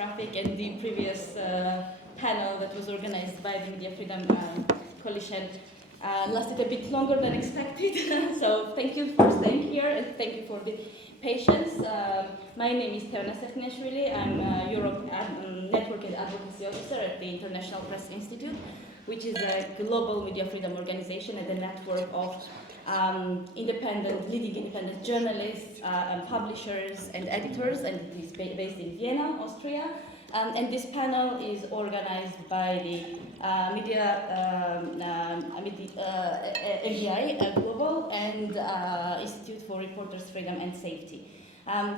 traffic and the previous panel that was organized by the Media Freedom Coalition lasted a bit longer than expected. So thank you for staying here and thank you for the patience. My name is Terna Sekhneshvili. I'm Europe Network and Advocacy Officer at the International Press Institute, which is a global media freedom organization and a network of leading independent journalists, and publishers and editors, and it is based in Vienna, Austria. And this panel is organized by the MDI Global and Institute for Reporters' Freedom and Safety.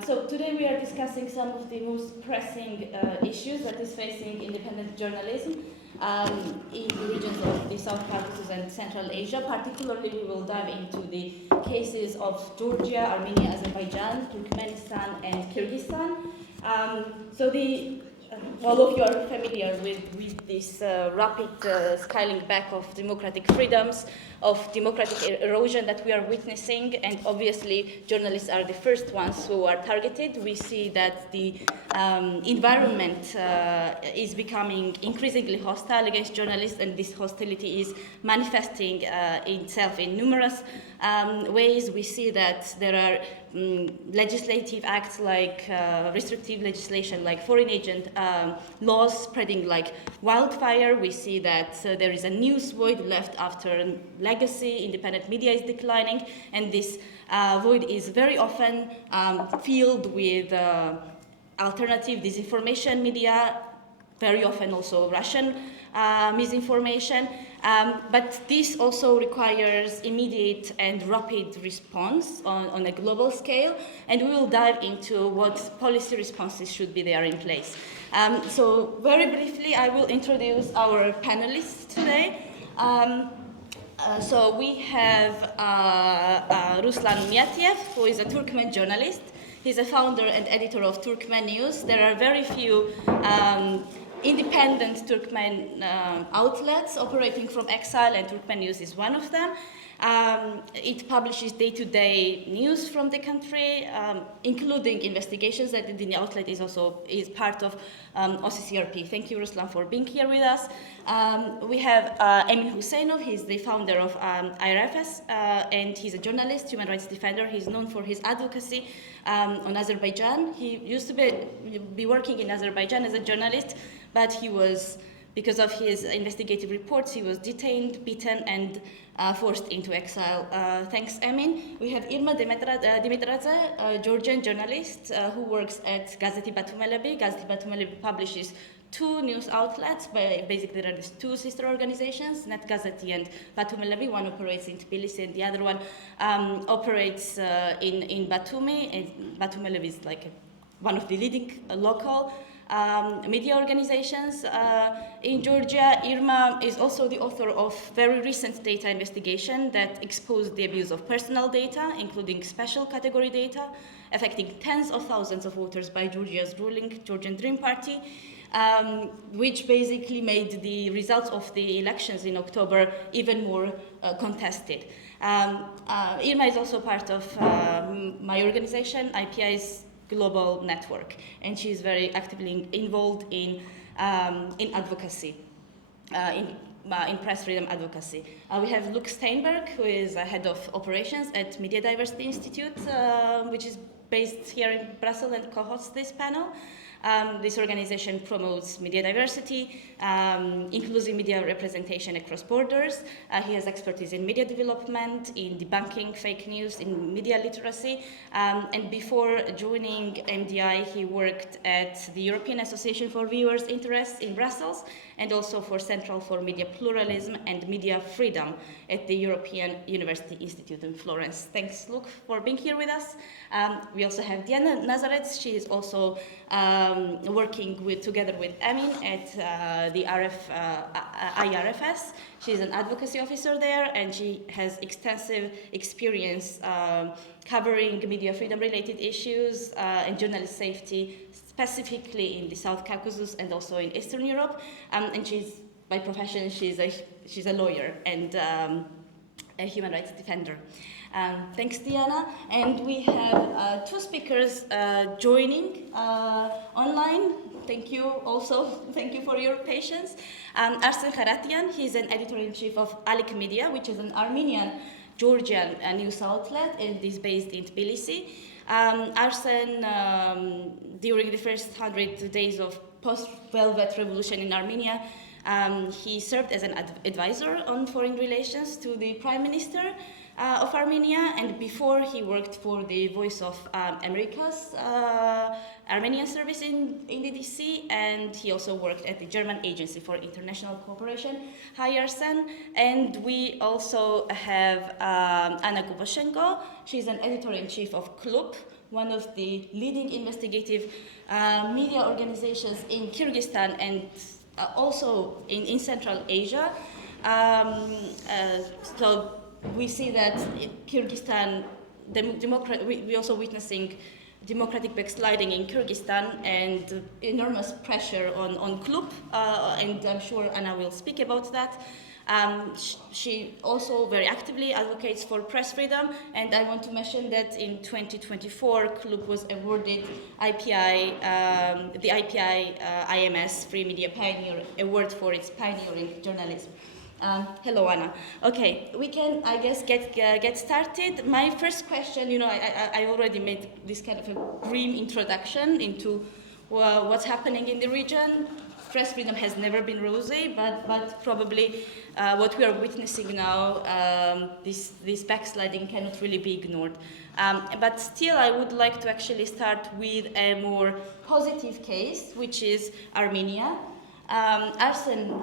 So today we are discussing some of the most pressing issues that is facing independent journalism in the regions of the South Caucasus and Central Asia. Particularly, we will dive into the cases of Georgia, Armenia, Azerbaijan, Turkmenistan, and Kyrgyzstan. All of you are familiar with this rapid scaling back of democratic freedoms, of democratic erosion that we are witnessing, and obviously journalists are the first ones who are targeted. We see that the environment is becoming increasingly hostile against journalists, and this hostility is manifesting itself in numerous ways. We see that there are legislative acts like restrictive legislation like foreign agent laws spreading like wildfire. We see that there is a news void left after legacy independent media is declining, and this void is very often filled with alternative disinformation media, very often also Russian misinformation. But this also requires immediate and rapid response on a global scale, and we will dive into what policy responses should be there in place. So very briefly, I will introduce our panelists today. So we have Ruslan Miatiev, who is a Turkmen journalist. He's a founder and editor of Turkmen News. There are very few independent Turkmen outlets operating from exile, and Turkmen News is one of them. It publishes day-to-day news from the country, including investigations, that the outlet is part of OCCRP. Thank you, Ruslan, for being here with us. We have Emin Huseynov. He's the founder of IRFS, and he's a journalist, human rights defender. He's known for his advocacy on Azerbaijan. He used to be working in Azerbaijan as a journalist, but he was, because of his investigative reports, he was detained, beaten, and forced into exile. Thanks, Emin. We have Irma Dimitradze, a Georgian journalist who works at Gazeti Batumelebi. Gazeti Batumelebi publishes two news outlets. Basically, there are these two sister organizations, Net Gazeti and Batumelebi. One operates in Tbilisi, and the other one operates in Batumi. And Batumelebi is like one of the leading local media organizations in Georgia. Irma is also the author of very recent data investigation that exposed the abuse of personal data, including special category data, affecting tens of thousands of voters by Georgia's ruling Georgian Dream Party, which basically made the results of the elections in October even more contested. Irma is also part of my organization, IPI's global network, and she is very actively involved in advocacy, in press freedom advocacy. We have Luke Steinberg, who is a head of operations at Media Diversity Institute, which is based here in Brussels and co-hosts this panel. This organization promotes media diversity, inclusive media representation across borders. He has expertise in media development, in debunking fake news, in media literacy. And before joining MDI, he worked at the European Association for Viewers' Interests in Brussels, and also for Central for Media Pluralism and Media Freedom at the European University Institute in Florence. Thanks, Luke, for being here with us. We also have Diana Nazareth. She is also working together with Emin at the IRFS. She's an advocacy officer there, and she has extensive experience covering media freedom related issues and journalist safety, specifically in the South Caucasus and also in Eastern Europe. And she's, by profession, she's a lawyer and a human rights defender. Thanks, Diana. And we have two speakers joining online Thank you also. Thank you for your patience. Arsen Kharatyan, he's an editor-in-chief of Alik Media, which is an Armenian Georgian news outlet and is based in Tbilisi. Arsen, during the first 100 days of post-Velvet Revolution in Armenia, he served as an advisor on foreign relations to the Prime Minister of Armenia, and before he worked for the Voice of America's Armenian service in the DC, and he also worked at the German Agency for International Cooperation. Hi, Arsen. And we also have Anna Kubashenko. She's an editor-in-chief of Klub, one of the leading investigative media organizations in Kyrgyzstan and also in Central Asia. So we see that in Kyrgyzstan, we're also witnessing democratic backsliding in Kyrgyzstan and enormous pressure on Klub, and I'm sure Anna will speak about that. She also very actively advocates for press freedom, and I want to mention that in 2024, Klub was awarded the IPI IMS Free Media Pioneer Award for its pioneering journalism. Hello, Anna. Okay, we can, I guess, get started. My first question, I already made this kind of a grim introduction into what's happening in the region. Press freedom has never been rosy, but probably what we are witnessing now, this backsliding cannot really be ignored. But still, I would like to actually start with a more positive case, which is Armenia. Arsen,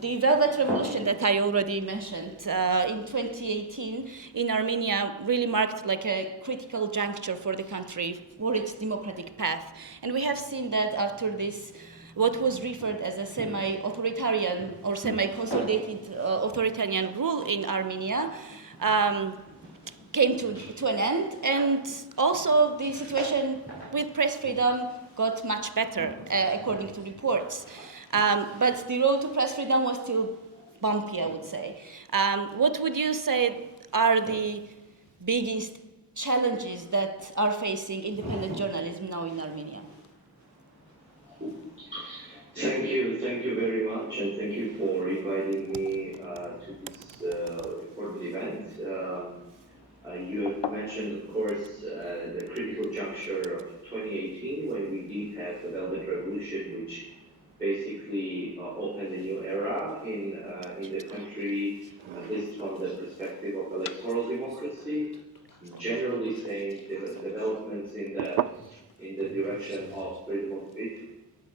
the Velvet Revolution that I already mentioned in 2018 in Armenia really marked like a critical juncture for the country, for its democratic path. And we have seen that after this, what was referred as a semi-authoritarian or semi-consolidated authoritarian rule in Armenia came to an end, and also the situation with press freedom got much better, according to reports. But the road to press freedom was still bumpy, I would say. What would you say are the biggest challenges that are facing independent journalism now in Armenia? Thank you very much, and thank you for inviting me to this important event. You have mentioned, of course, the critical juncture of 2018 when we did have the Velvet Revolution, which basically opened a new era in the country, at least from the perspective of electoral democracy. Generally saying, developments in the direction of freedom of speech.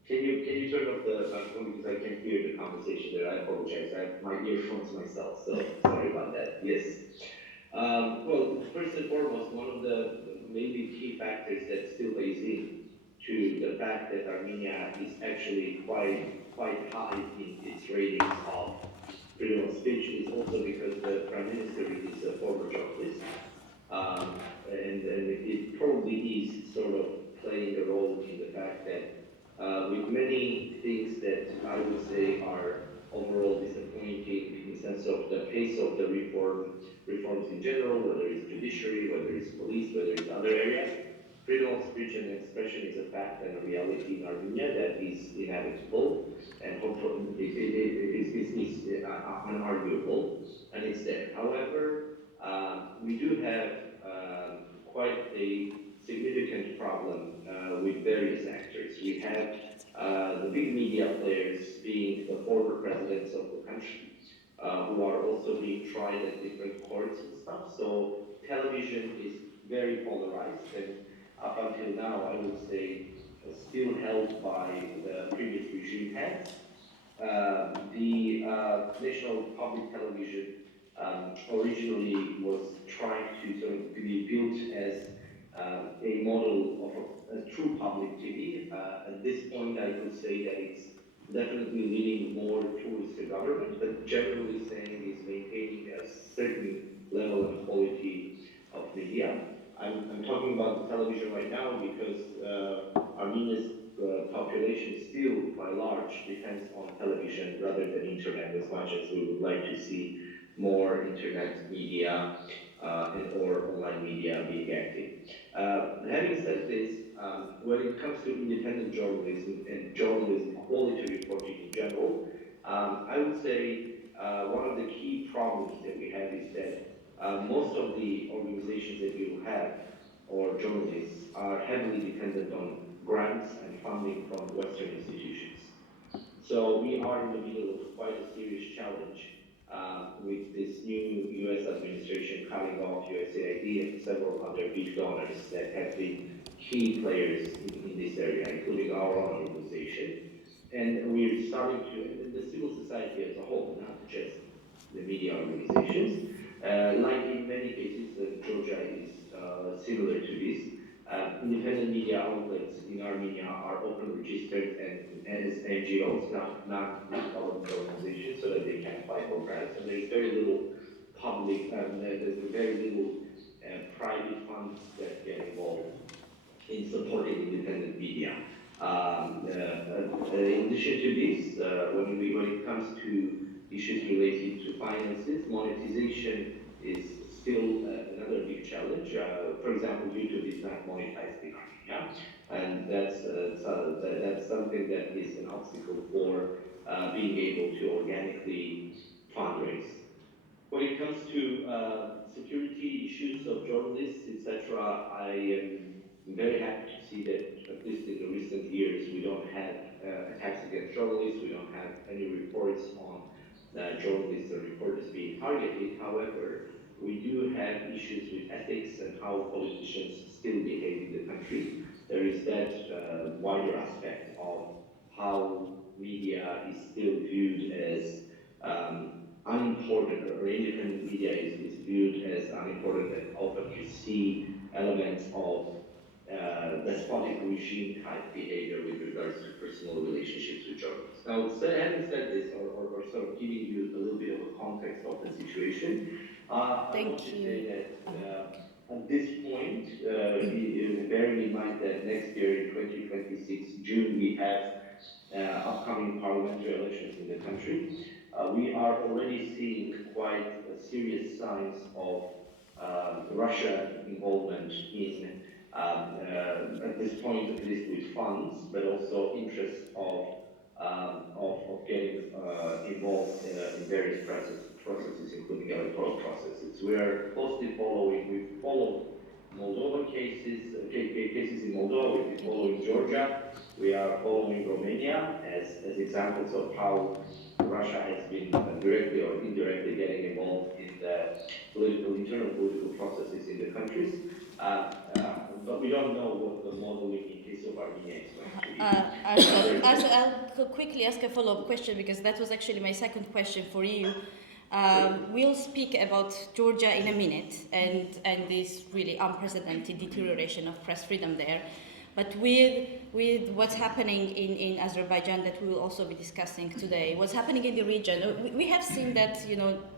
Can you turn off the microphone because I can't hear the conversation there? I apologize. I have my earphones myself, so sorry about that. Yes. Well, first and foremost, one of the maybe key factors that still weighs in to the fact that Armenia is actually quite high in its ratings of freedom of speech is also because the Prime Minister is a former journalist, and it probably is sort of playing a role in the fact that with many things that I would say are overall disappointing in the sense of the pace of the reforms in general, whether it's judiciary, whether it's police, whether it's other areas. Freedom of speech and expression is a fact and a reality in Armenia that is inevitable and hopefully is unarguable, and it's there. However, we do have quite a significant problem with various actors. We have the big media players being the former presidents of the country, who are also being tried at different courts and stuff. So television is very polarized, and up until now, I would say, still held by the previous regime heads. The national public television originally was trying to sort of be built as a model of a true public TV. At this point, I could say that it's definitely leaning more towards the government, but generally saying is maintaining a certain level and quality of media. I'm talking about the television right now because Armenia's population still, by large, depends on television rather than internet, as much as we would like to see more internet media or online media being active. Having said this, when it comes to independent journalism and journalism quality reporting in general, I would say one of the key problems that we have is that most of the organizations that you have or journalists are heavily dependent on grants and funding from Western institutions. So we are in the middle of quite a serious challenge with this new U.S. administration cutting off USAID and several other big donors that have been key players in this area, including our own organization. And we're starting to, and the civil society as a whole, not just the media organizations. Like in many cases, Georgia is similar to this. Independent media outlets in Armenia are open registered and as NGOs, not government organizations, so that they can apply for grants. And there's very little public, there's very little private funds that get involved in supporting independent media. In addition to this, when it comes to issues related to finances, monetization is still another big challenge. For example, YouTube is not monetized in Armenia, and that's something that is an obstacle for being able to organically fundraise. When it comes to security issues of journalists, etc., I am very happy to see that at least in the recent years, we don't have attacks against journalists. We don't have any reports on journalists or reporters being targeted. However, we do have issues with ethics and how politicians still behave in the country. There is that wider aspect of how media is still viewed as unimportant, or independent media is viewed as unimportant, and often you see elements of despotic regime type behavior with regards to personal relationships with journalists. Now, having said this, or sort of giving you a little bit of a context of the situation, I want to say that at this point, bearing in mind that next year in 2026, June, we have upcoming parliamentary elections in the country, we are already seeing quite serious signs of Russia involvement in, at this point at least, with funds, but also interest of getting involved in various processes, including electoral processes. We are closely following. We've followed Moldovan cases in Moldova. We've been following Georgia. We are following Romania as examples of how Russia has been directly or indirectly getting involved in the internal political processes in the countries. But we don't know what the modeling in case of Armenia is going to be. I'll quickly ask a follow-up question, because that was actually my second question for you. We'll speak about Georgia in a minute and this really unprecedented deterioration of press freedom there. But with what's happening in Azerbaijan, that we will also be discussing today, what's happening in the region, we have seen that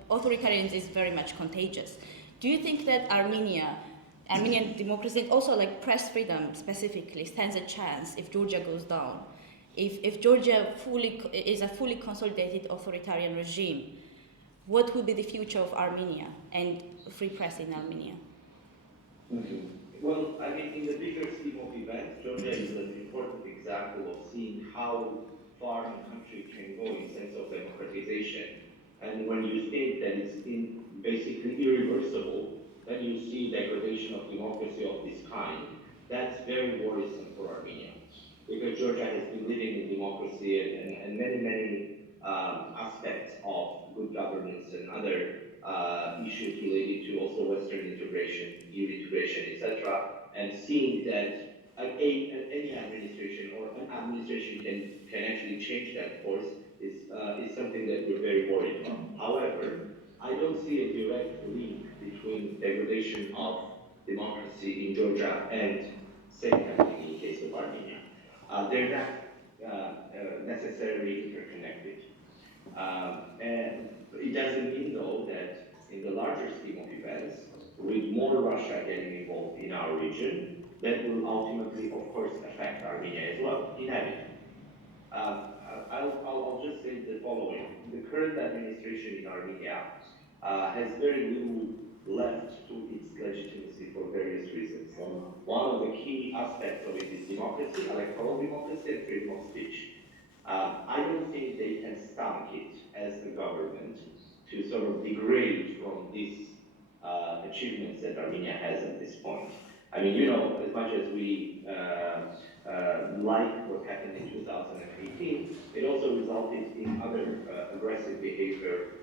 authoritarianism is very much contagious. Do you think that Armenian democracy, and also like press freedom specifically, stands a chance if Georgia goes down? If Georgia is a fully consolidated authoritarian regime, what will be the future of Armenia and free press in Armenia? Mm-hmm. Well, I mean, in the bigger scheme of events, Georgia is an important example of seeing how far a country can go in sense of democratization. And when you think that it's basically irreversible, then you see degradation of democracy of this kind. That's very worrisome for Armenia, because Georgia has been living in democracy and many aspects of good governance and other issues related to also Western integration, EU integration, etc. And seeing that any administration or an administration can actually change that course is something that we're very worried about. However, I don't see a direct link between degradation of democracy in Georgia and same happening in case of Armenia. They're not necessarily interconnected. And it doesn't mean, though, that in the larger scheme of events, with more Russia getting involved in our region, that will ultimately, of course, affect Armenia as well, inevitably. I'll just say the following. The current administration in Armenia has very little left to its legitimacy for various reasons. One of the key aspects of it is democracy, electoral democracy, and freedom of speech. I don't think they can stomach it as the government to sort of degrade from these achievements that Armenia has at this point. I mean, as much as we like what happened in 2018, it also resulted in other aggressive behavior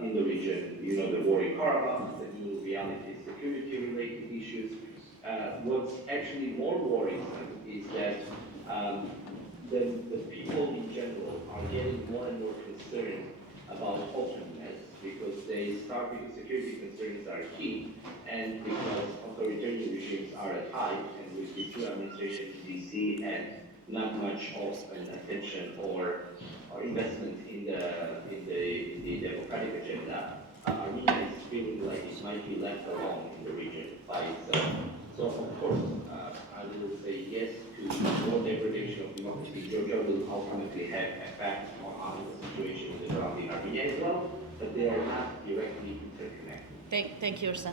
in the region. The war in Karabakh, the new reality security-related issues. What's actually more worrisome is that the people in general are getting more and more concerned about openness because they start because security concerns are key and because authoritarian regimes are at height, and with the two administrations in DC and not much of an attention or investment in the democratic agenda, Armenia is feeling like it might be left alone in the region by itself. So of course, I will say yes to more degradation of democracy. Georgia will ultimately have effect on the situation in the ground in Armenia as well, but they are not directly interconnected. Thank you, Ursa.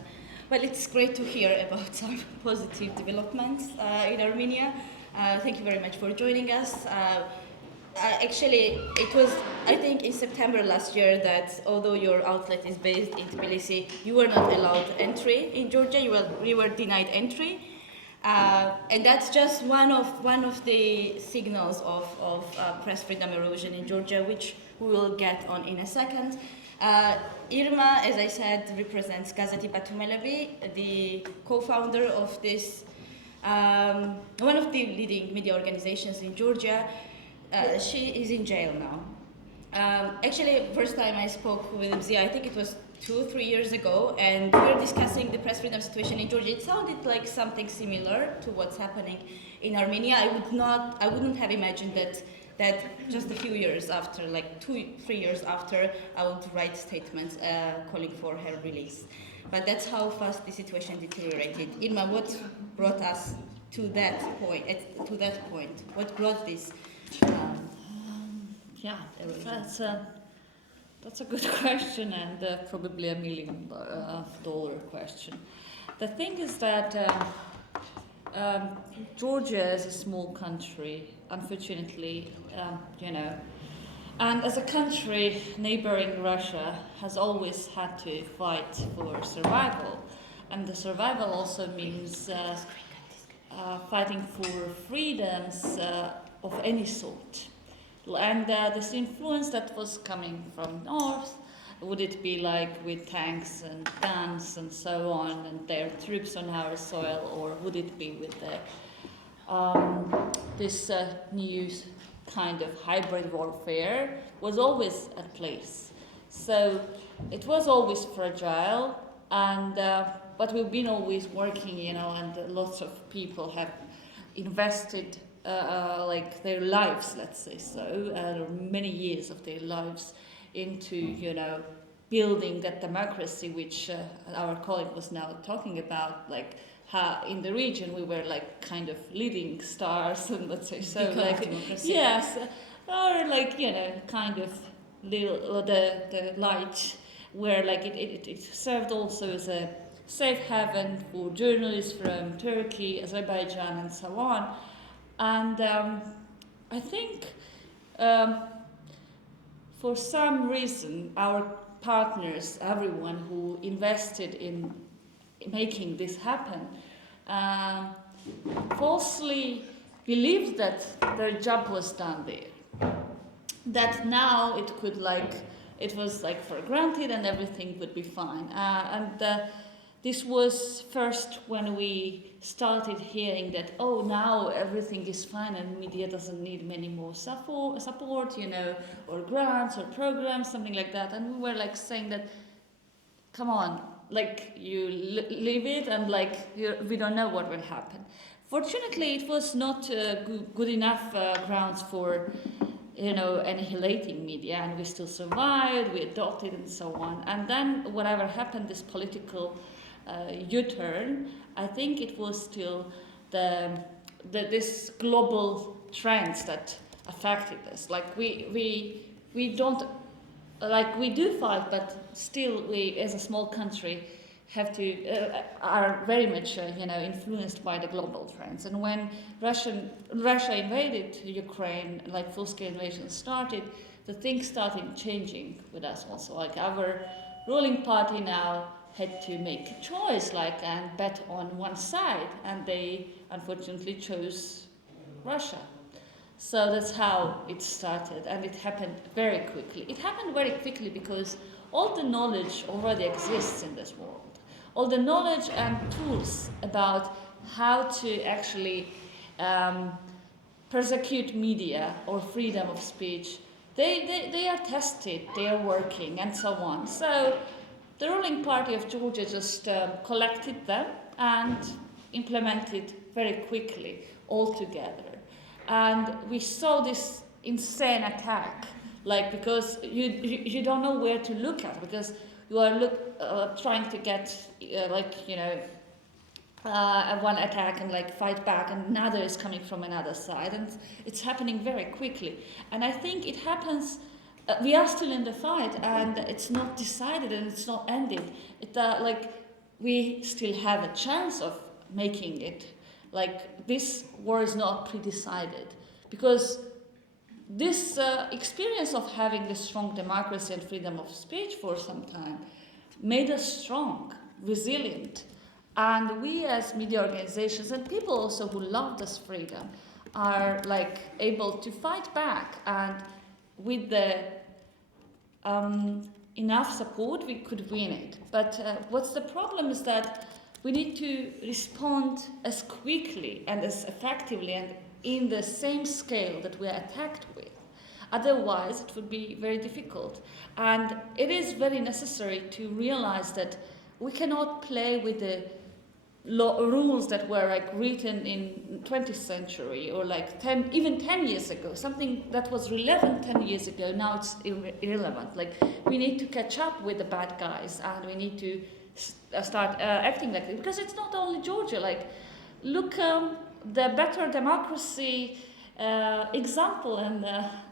Well, it's great to hear about some positive developments in Armenia. Thank you very much for joining us. Actually, it was, I think, in September last year that although your outlet is based in Tbilisi, you were not allowed entry in Georgia. You were denied entry. And that's just one of the signals of press freedom erosion in Georgia, which we will get on in a second. Irma, as I said, represents Gazeti Batumelevi, the co-founder of this, one of the leading media organizations in Georgia. She is in jail now. Actually, first time I spoke with Zia, I think it was 2 or 3 years ago, and we were discussing the press freedom situation in Georgia. It sounded like something similar to what's happening in Armenia. I wouldn't have imagined that just a few years after, like 2-3 years after, I would write statements calling for her release. But that's how fast the situation deteriorated. Irma, what brought us to that point? What brought this? Yeah, that's a good question, and probably $1 million question. The thing is that Georgia is a small country, unfortunately, and as a country neighboring Russia has always had to fight for survival, and the survival also means fighting for freedoms of any sort. And this influence that was coming from north, would it be like with tanks and guns and so on, and their troops on our soil, or would it be with this new kind of hybrid warfare, was always at place. So it was always fragile, and but we've been always working, and lots of people have invested like their lives, let's say so, many years of their lives into, building that democracy, which our colleague was now talking about, like how in the region we were like kind of leading stars, and let's say so, like democracy. Yes, or like kind of little the light, where like it served also as a safe haven for journalists from Turkey, Azerbaijan, and so on. And I think for some reason our partners, everyone who invested in making this happen, falsely believed that their job was done there. That now it was for granted and everything would be fine. This was first when we started hearing that, oh, now everything is fine and media doesn't need many more support, or grants or programs, something like that. And we were saying that, come on, you leave it and we don't know what will happen. Fortunately, it was not good enough grounds for annihilating media, and we still survived, we adopted and so on. And then whatever happened, this political U-turn, I think it was still this global trends that affected us. We do fight, but still we, as a small country, are very much influenced by the global trends. And when Russia invaded Ukraine, like full-scale invasion started, the things started changing with us also. Like our ruling party now had to make a choice, and bet on one side, and they unfortunately chose Russia. So that's how it started, and it happened very quickly. It happened very quickly because all the knowledge already exists in this world. All the knowledge and tools about how to actually persecute media or freedom of speech, they are tested, they are working, and so on. So the ruling party of Georgia just collected them and implemented very quickly all together. And we saw this insane attack, because you don't know where to look at, because you are trying to get one attack and fight back, and another is coming from another side, and it's happening very quickly. And I think it happens. We are still in the fight, and it's not decided, and it's not ended. We still have a chance of making it. This war is not pre-decided, because this experience of having this strong democracy and freedom of speech for some time made us strong, resilient, and we as media organizations and people also who love this freedom are able to fight back, and with the enough support we could win it. But what's the problem is that we need to respond as quickly and as effectively and in the same scale that we are attacked with. Otherwise, it would be very difficult. And it is very necessary to realize that we cannot play with the rules that were written in 20th century or 10 years ago. Something that was relevant 10 years ago, now it's irrelevant. We need to catch up with the bad guys, and we need to start acting like it, because it's not only Georgia. Look, the better democracy example in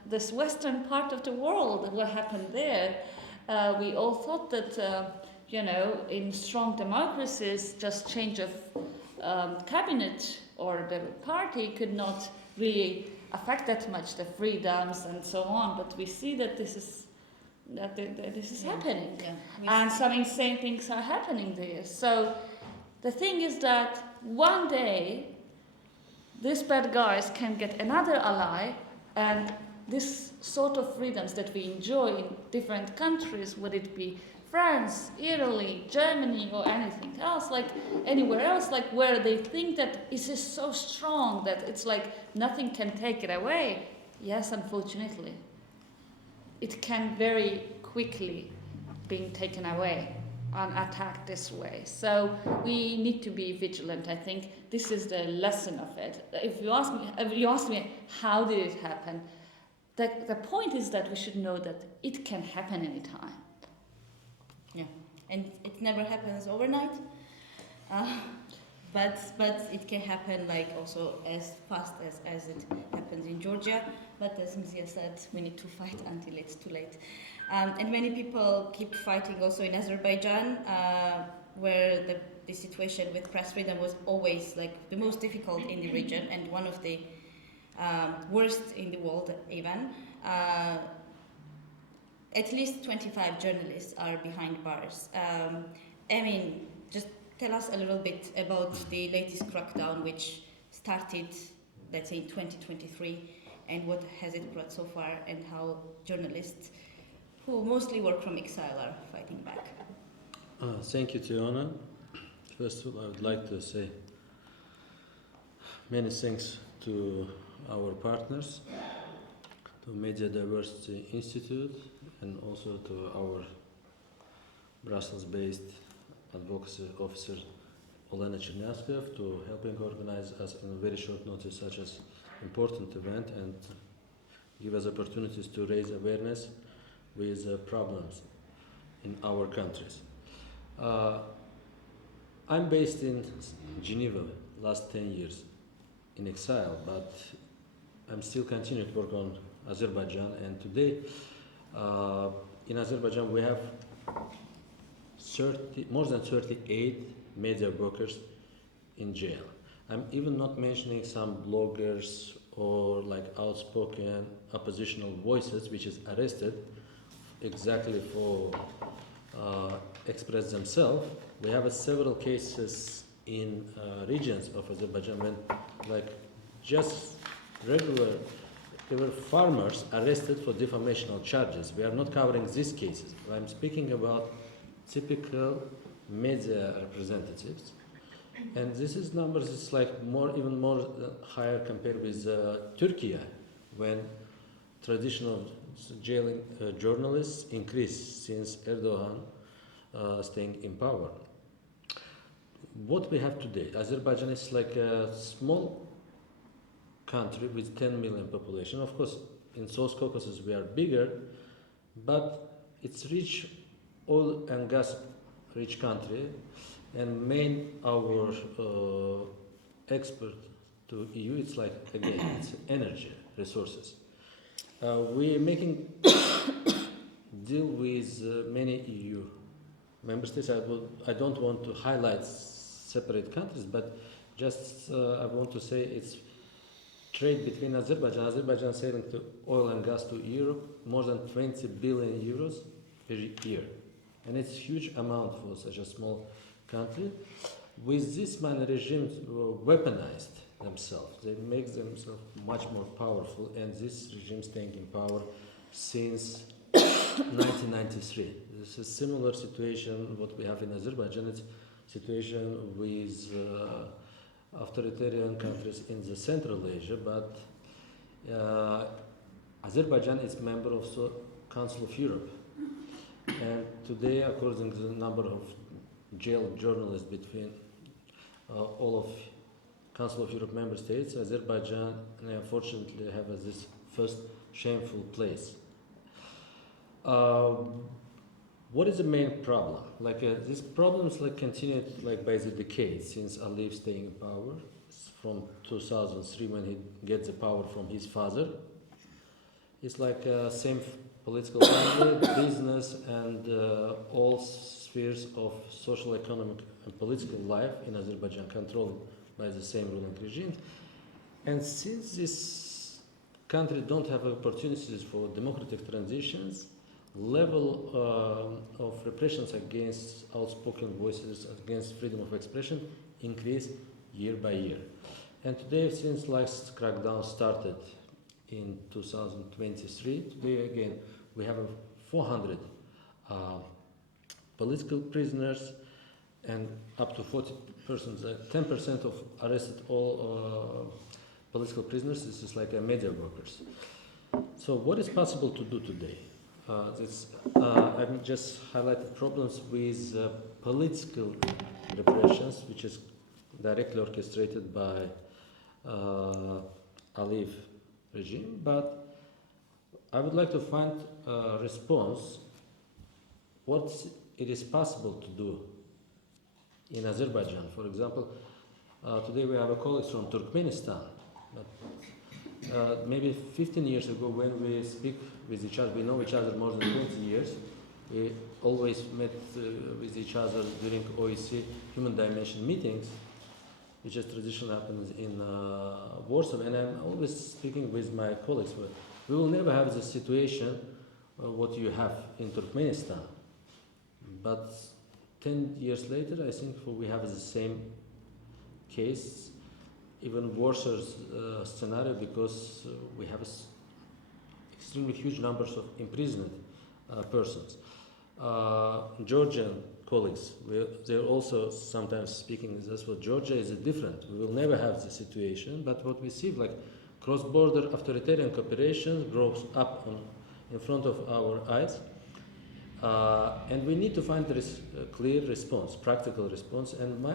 this western part of the world, what happened there. We all thought that in strong democracies, just change of cabinet or the party could not really affect that much the freedoms and so on. But we see that this is happening, and some insane things are happening there. So the thing is that one day these bad guys can get another ally, and this sort of freedoms that we enjoy in different countries, would it be France, Italy, Germany, or anything else, anywhere else, where they think that it is so strong that it's nothing can take it away. Yes, unfortunately, it can very quickly be taken away and attacked this way. So we need to be vigilant. I think this is the lesson of it. If you ask me how did it happen, the point is that we should know that it can happen anytime. Yeah, and it never happens overnight, but it can happen also as fast as it happens in Georgia. But as Mzia said, we need to fight until it's too late. And many people keep fighting also in Azerbaijan, where the situation with press freedom was always the most difficult in the region and one of the worst in the world even. At least 25 journalists are behind bars. Just tell us a little bit about the latest crackdown, which started, let's say, in 2023, and what has it brought so far, and how journalists who mostly work from exile are fighting back. Thank you, Tiona. First of all, I would like to say many thanks to our partners, to Media Diversity Institute, and also to our Brussels-based advocacy officer Olena Chernyavskaya to helping organize us in very short notice such as important event and give us opportunities to raise awareness with problems in our countries. I'm based in Geneva last 10 years in exile, but I'm still continuing to work on Azerbaijan, and today in Azerbaijan we have more than 38 media workers in jail. I'm even not mentioning some bloggers or like outspoken oppositional voices which is arrested exactly for express themselves. We have several cases in regions of Azerbaijan when like just regular, there were farmers arrested for defamational charges. We are not covering these cases. I'm speaking about typical media representatives. And this is numbers is like even more higher compared with Turkey, when traditional jailing journalists increased since Erdogan staying in power. What we have today, Azerbaijan is like a small country with 10 million population. Of course, in South Caucasus we are bigger, but it's rich oil and gas rich country, and main our export to EU, it's like again it's energy resources. We're making deal with many EU member states. I don't want to highlight separate countries, but just I want to say it's trade between Azerbaijan selling to oil and gas to Europe more than 20 billion euros per year, and it's a huge amount for such a small country. With this money, regimes weaponized themselves. They make themselves much more powerful, and this regime staying in power since 1993. This is a similar situation what we have in Azerbaijan. It's situation with authoritarian countries in the Central Asia, but Azerbaijan is member of the Council of Europe. And today, according to the number of jailed journalists between all of Council of Europe member states, Azerbaijan unfortunately have this first shameful place. What is the main problem? Like these problems like continued like by the decades since Aliyev staying in power from 2003 when he gets the power from his father. It's like same political family, business, and all spheres of social, economic, and political life in Azerbaijan controlled by the same ruling regime. And since this country don't have opportunities for democratic transitions, level of repressions against outspoken voices, against freedom of expression increase year by year. And today, since last crackdown started in 2023, today again we have 400 political prisoners and up to 40 persons, 10% of arrested all political prisoners. This is like media workers. So what is possible to do today? I've just highlighted problems with political repressions, which is directly orchestrated by Aliyev regime, but I would like to find a response what it is possible to do in Azerbaijan. For example, today we have a colleagues from Turkmenistan, but maybe 15 years ago when we speak with each other, we know each other more than 20 years, we always met with each other during OEC human dimension meetings, which is traditionally happens in Warsaw, and I'm always speaking with my colleagues. We will never have the situation what you have in Turkmenistan, but 10 years later, I think we have the same case, even worse scenario, because we have extremely huge numbers of imprisoned persons. Georgian colleagues, they're also sometimes speaking this, what Georgia is different. We will never have the situation, but what we see, like cross-border authoritarian cooperation grows up in front of our eyes. And we need to find a clear response, practical response. And my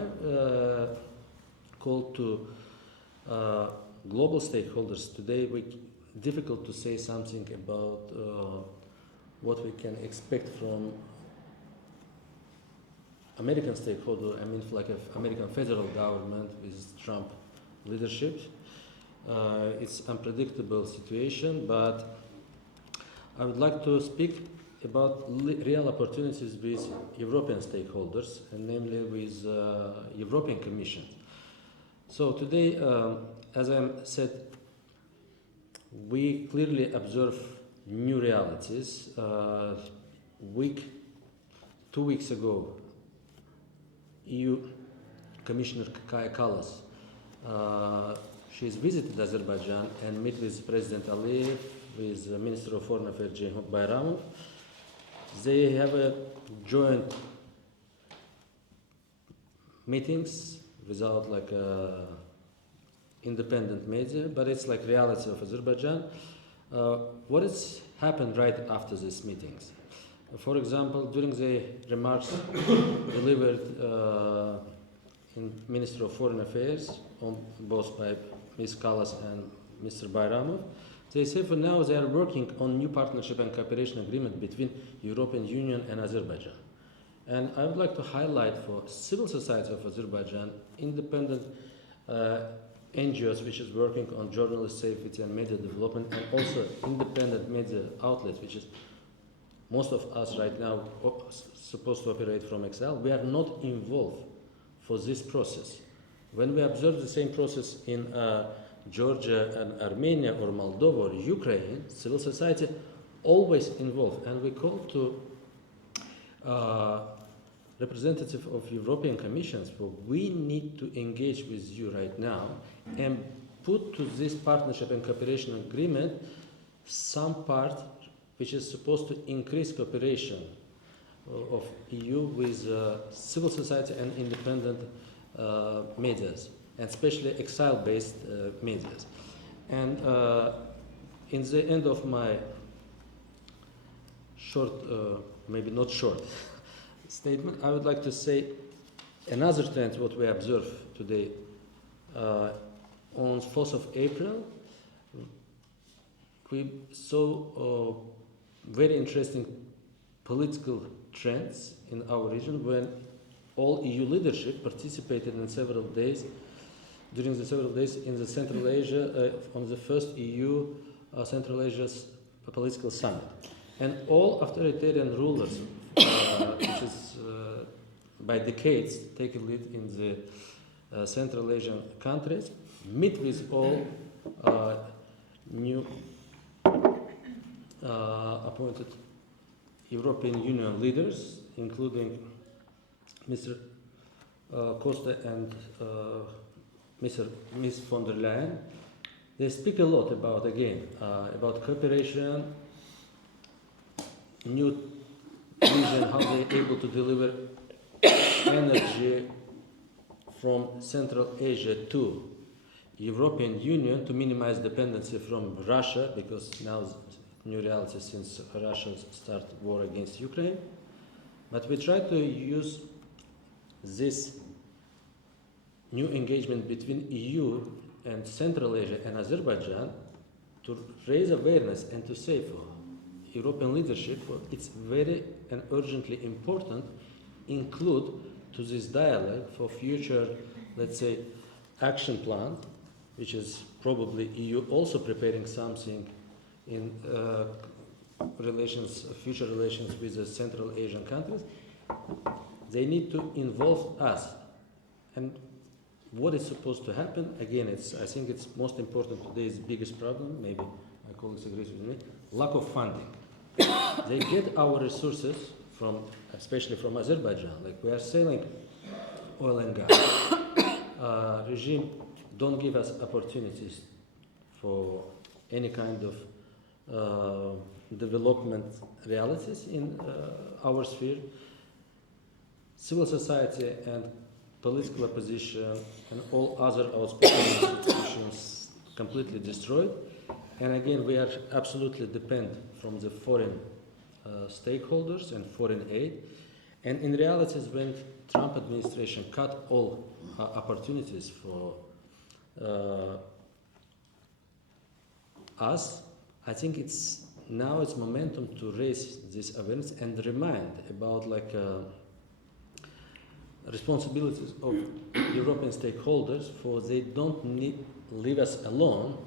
call to global stakeholders today, difficult to say something about what we can expect from American stakeholder. I mean, like an American federal government with Trump leadership. It's unpredictable situation, but I would like to speak about real opportunities with European stakeholders, and namely with European Commission. So today, as I said, we clearly observe new realities. 2 weeks ago, EU Commissioner Kaja Kallas, she's visited Azerbaijan and met with President Aliyev, with Minister of Foreign Affairs Ceyhun Bayramov. They have a joint meetings without like independent media, but it's like reality of Azerbaijan. What has happened right after these meetings? For example, during the remarks delivered in Minister of Foreign Affairs, both by Ms. Kallas and Mr. Bayramov, they say for now they are working on new partnership and cooperation agreement between European Union and Azerbaijan. And I would like to highlight for civil society of Azerbaijan, independent NGOs which is working on journalist safety and media development, and also independent media outlets, which is most of us right now supposed to operate from exile. We are not involved for this process. When we observe the same process in Georgia and Armenia or Moldova or Ukraine, civil society always involved, and we call to representative of European Commissions, for we need to engage with you right now and put to this partnership and cooperation agreement some part which is supposed to increase cooperation of EU with civil society and independent medias, and especially exile-based medias. And in the end of my short, maybe not short, statement, I would like to say another trend what we observe today. On 4th of April, we saw very interesting political trends in our region when all EU leadership participated in several days, during the several days in the Central Asia, on the first EU Central Asia's political summit. And all authoritarian rulers, which is by decades taking lead in the Central Asian countries, meet with all new appointed European Union leaders, including Mr. Costa and Ms. von der Leyen. They speak a lot about, again, about cooperation, new vision, how they're able to deliver energy from Central Asia to European Union to minimize dependency from Russia, because now new reality since Russia started war against Ukraine. But we try to use this new engagement between EU and Central Asia and Azerbaijan to raise awareness and to say for European leadership, it's very and urgently important include to this dialogue for future, let's say, action plan, which is probably EU also preparing something in relations, future relations with the Central Asian countries. They need to involve us. And what is supposed to happen? Again, I think it's most important today's biggest problem, maybe my colleagues agree with me, lack of funding. They get our resources from, especially from Azerbaijan, like we are selling oil and gas. Regime don't give us opportunities for any kind of development realities in our sphere. Civil society and political opposition and all other outspoken institutions completely destroyed. And again, we are absolutely dependent from the foreign stakeholders and foreign aid. And in reality, when Trump administration cut all opportunities for us, I think now it's momentum to raise this awareness and remind about like responsibilities of European stakeholders, for they don't leave us alone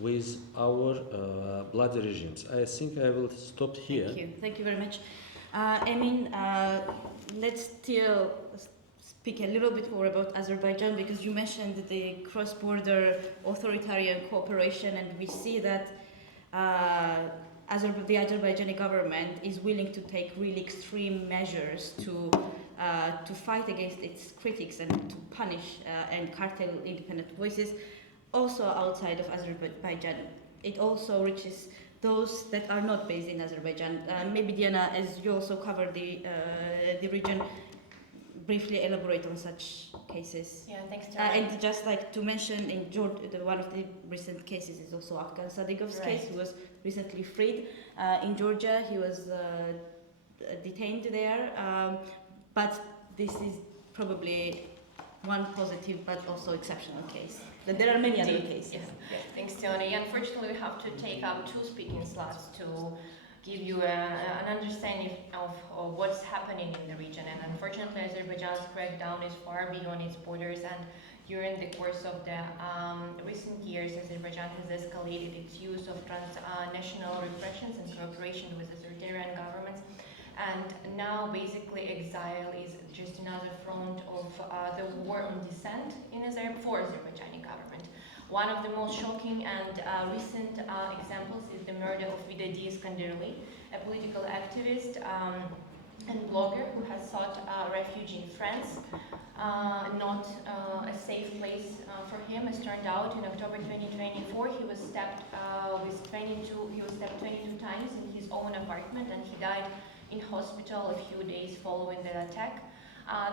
with our bloody regimes. I think I will stop here. Thank you very much. Let's still speak a little bit more about Azerbaijan, because you mentioned the cross-border authoritarian cooperation, and we see that the Azerbaijani government is willing to take really extreme measures to fight against its critics and to punish and curtail independent voices, also outside of Azerbaijan. It also reaches those that are not based in Azerbaijan. Maybe Diana, as you also cover the region, briefly elaborate on such cases. Yeah, thanks, Tara. And just like to mention, in Georgia, one of the recent cases is also Afgan Sadigov's case, who was recently freed. In Georgia, he was detained there, but this is probably one positive but also exceptional case. But there are many other cases. Yes. Thanks, Tioni. Unfortunately, we have to take up 2 speaking slots to give you an understanding of what's happening in the region. And unfortunately, Azerbaijan's crackdown is far beyond its borders, and during the course of the recent years, Azerbaijan has escalated its use of transnational repressions and cooperation with authoritarian governments. And now basically exile is just another front of the war on dissent for Azerbaijani government. One of the most shocking and recent examples is the murder of Vidadi Iskanderli, a political activist and blogger who has sought refuge in France. Not a safe place for him, as turned out. In October 2024, he was stabbed 22 times in his own apartment, and he died in hospital a few days following the attack.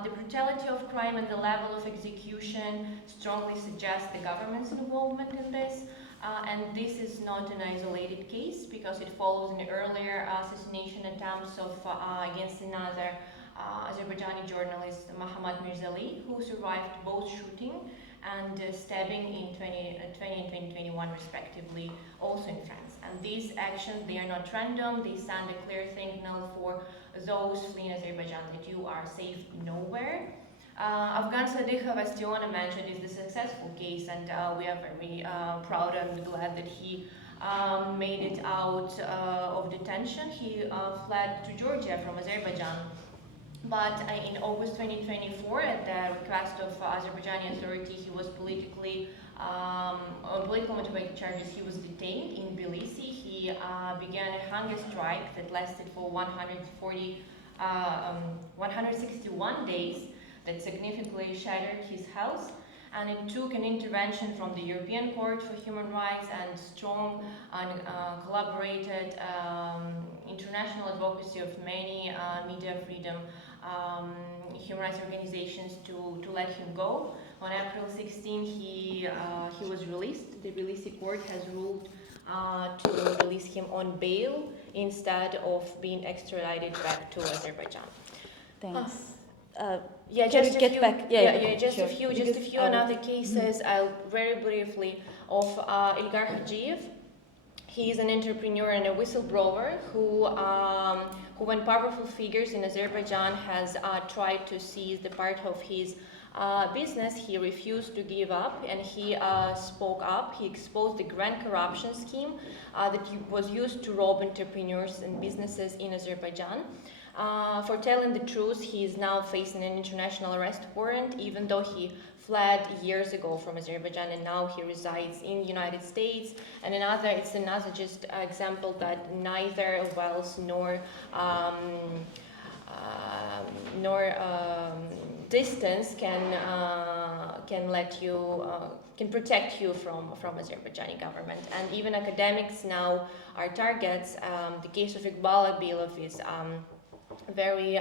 The brutality of crime and the level of execution strongly suggest the government's involvement in this. And this is not an isolated case, because it follows an earlier assassination attempts against another Azerbaijani journalist, Mohammad Mirzali, who survived both shooting and stabbing in 2020 and 2021 respectively, also in France. And these actions, they are not random, they send a clear signal for those fleeing Azerbaijan that you are safe nowhere. Afgan Sadighov, as Tiona mentioned, is the successful case, and we are very proud and glad that he made it out of detention. He fled to Georgia from Azerbaijan. But in August 2024, at the request of Azerbaijani authority, he was on political motivated charges, he was detained in Tbilisi. He began a hunger strike that lasted for 161 days, that significantly shattered his health. And it took an intervention from the European Court for Human Rights and strong and collaborated international advocacy of many media freedom human rights organizations to let him go. On April 16, he was released. The Tbilisi court has ruled to release him on bail instead of being extradited back to Azerbaijan. Thanks. Just a few. Sure. Just a few other cases. I'll very briefly of Ilgar Hajiev. He is an entrepreneur and a whistleblower who when powerful figures in Azerbaijan has tried to seize the part of his business, he refused to give up, and he spoke up. He exposed the grand corruption scheme that was used to rob entrepreneurs and businesses in Azerbaijan. For telling the truth, he is now facing an international arrest warrant, even though he fled years ago from Azerbaijan, and now he resides in the United States. And it's another just example that neither wealth nor distance can protect you from Azerbaijani government. And even academics now are targets. The case of Iqbal Abilov is very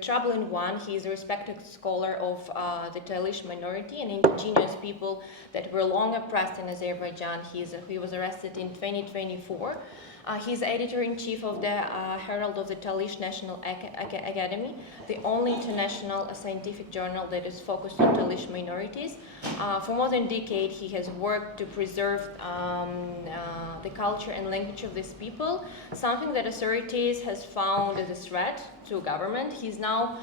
troubling one. He is a respected scholar of the Talish minority and indigenous people that were long oppressed in Azerbaijan. He was arrested in 2024. He's editor-in-chief of the Herald of the Talish National Academy, the only international scientific journal that is focused on Talish minorities. For more than a decade, he has worked to preserve the culture and language of these people, something that authorities has found as a threat to government. He's now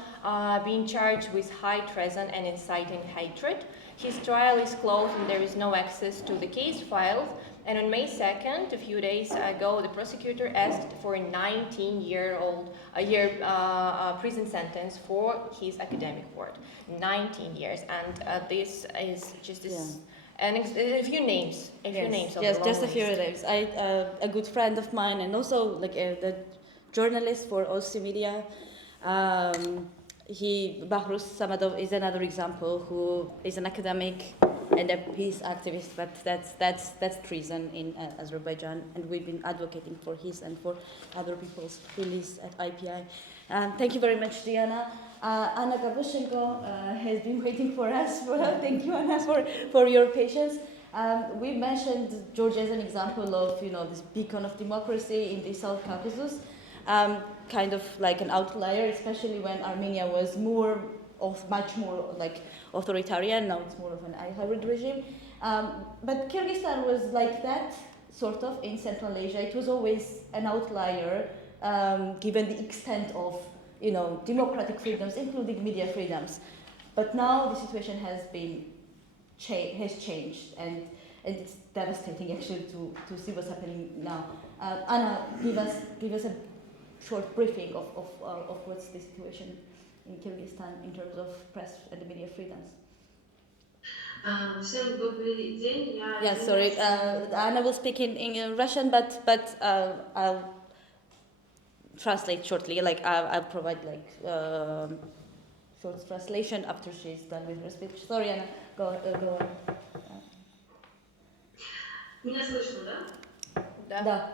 being charged with high treason and inciting hatred. His trial is closed and there is no access to the case files. And on May 2nd, a few days ago, the prosecutor asked for a 19-year prison sentence for his academic work. 19 years, and this is just this. And a few names. Yes, just a few names. A good friend of mine, and also like the journalist for OC Media. Bahruz Samadov is another example, who is an academic and a peace activist, but that's treason in Azerbaijan, and we've been advocating for his and for other people's release at IPI. Thank you very much, Diana. Anna Gabushenko has been waiting for us. Thank you, Anna, for your patience. We mentioned Georgia as an example of this beacon of democracy in the South Caucasus. Kind of like an outlier, especially when Armenia was much more like authoritarian. Now it's more of an hybrid regime. But Kyrgyzstan was like that, sort of, in Central Asia. It was always an outlier, given the extent of democratic freedoms, including media freedoms. But now the situation has changed, and it's devastating actually to see what's happening now. Anna, give us a short briefing of what's the situation in Kyrgyzstan in terms of press and media freedoms. Всем добрый день. Yeah, sorry. Anna will speak in Russian, but I'll translate shortly. Like I'll provide short translation after she's done with her speech. Sorry, Anna. Go on. Меня слышно, да? Да.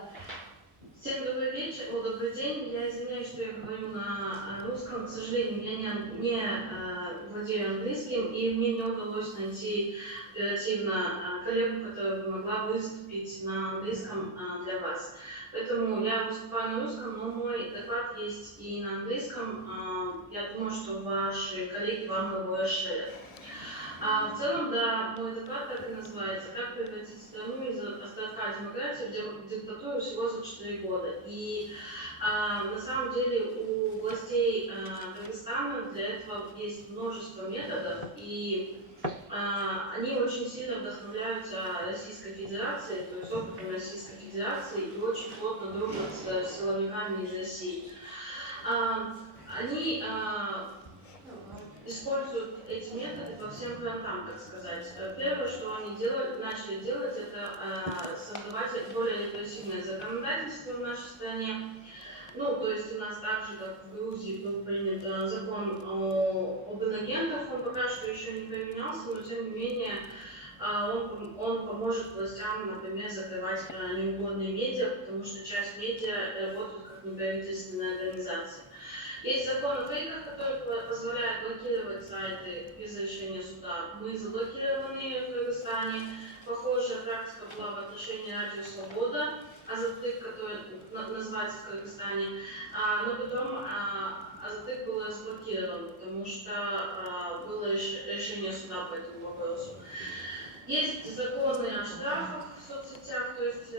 Всем добрый вечер, добрый день. Я извиняюсь, что я говорю на русском. К сожалению, я не владею английским, и мне не удалось найти оперативно коллегу, которая бы могла выступить на английском для вас. Поэтому я выступаю на русском, но мой доклад есть и на английском. Я думаю, что ваши коллеги вам его расширят. В целом, да, мой доклад так и называется «Как превратить страну из островка демократии в диктатуру всего за 4 года». И на самом деле у властей Кыргызстана для этого есть множество методов, и они очень сильно вдохновляются Российской Федерацией, то есть опытом Российской Федерации, и очень плотно дружат с силовиками из России. Они используют эти методы по всем фронтам, так сказать. Первое, что они начали делать, это создавать более репрессивное законодательство в нашей стране. То есть у нас также, как в Грузии, был принят закон об инагентах, он пока что еще не поменялся, но тем не менее он поможет властям, например, закрывать неугодные медиа, потому что часть медиа работают как неправительственные организации. Есть закон о фейках, который позволяет блокировать сайты без решения суда. Мы заблокированы в Кыргызстане. Похожая практика была в отношении Радио Свобода, Азатык, который называется в Кыргызстане. Но потом Азатык был разблокирован, потому что было решение суда по этому вопросу. Есть законы о штрафах в соцсетях, то есть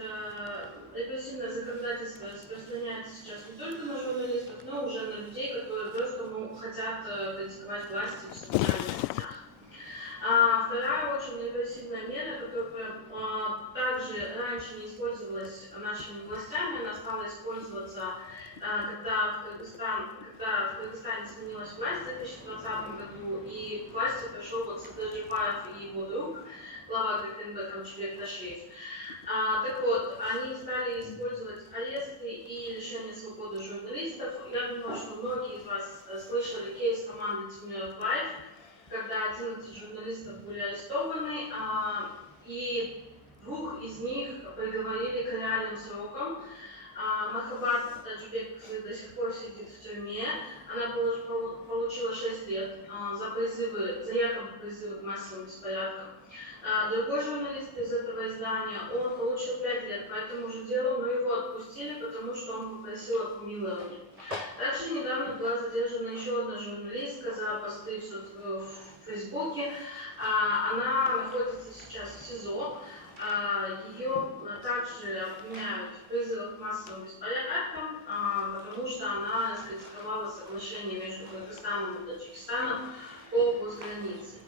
репрессивное законодательство распространяется сейчас не только на журналистов, но уже на людей, которые просто хотят критиковать власти в социальных сетях. Вторая очень репрессивная мера, которая также раньше не использовалась нашими властями, она стала использоваться, когда в Кыргызстане сменилась власть в 2020 году, и к власти пришел Садыр Джапаев и его друг, глава ГКНБ Камчыбек Ташиев. Так вот, они стали использовать аресты и лишение свободы журналистов. Я думаю, что многие из вас слышали кейс команды Тимура Баев, когда 11 журналистов были арестованы, и 2 из них приговорили к реальным срокам. Махаббат Таджбек до сих пор сидит в тюрьме. Она получила 6 лет за якобы призывы к массовым беспорядкам. Другой журналист из этого издания, он получил 5 лет по этому же делу, но его отпустили, потому что он попросил о помиловании. Также недавно была задержана еще одна журналистка за посты в Фейсбуке. Она находится сейчас в СИЗО. Ее также обвиняют в призывах к массовым беспорядкам, потому что она раскритиковала соглашение между Кыргызстаном и Таджикистаном по госгранице.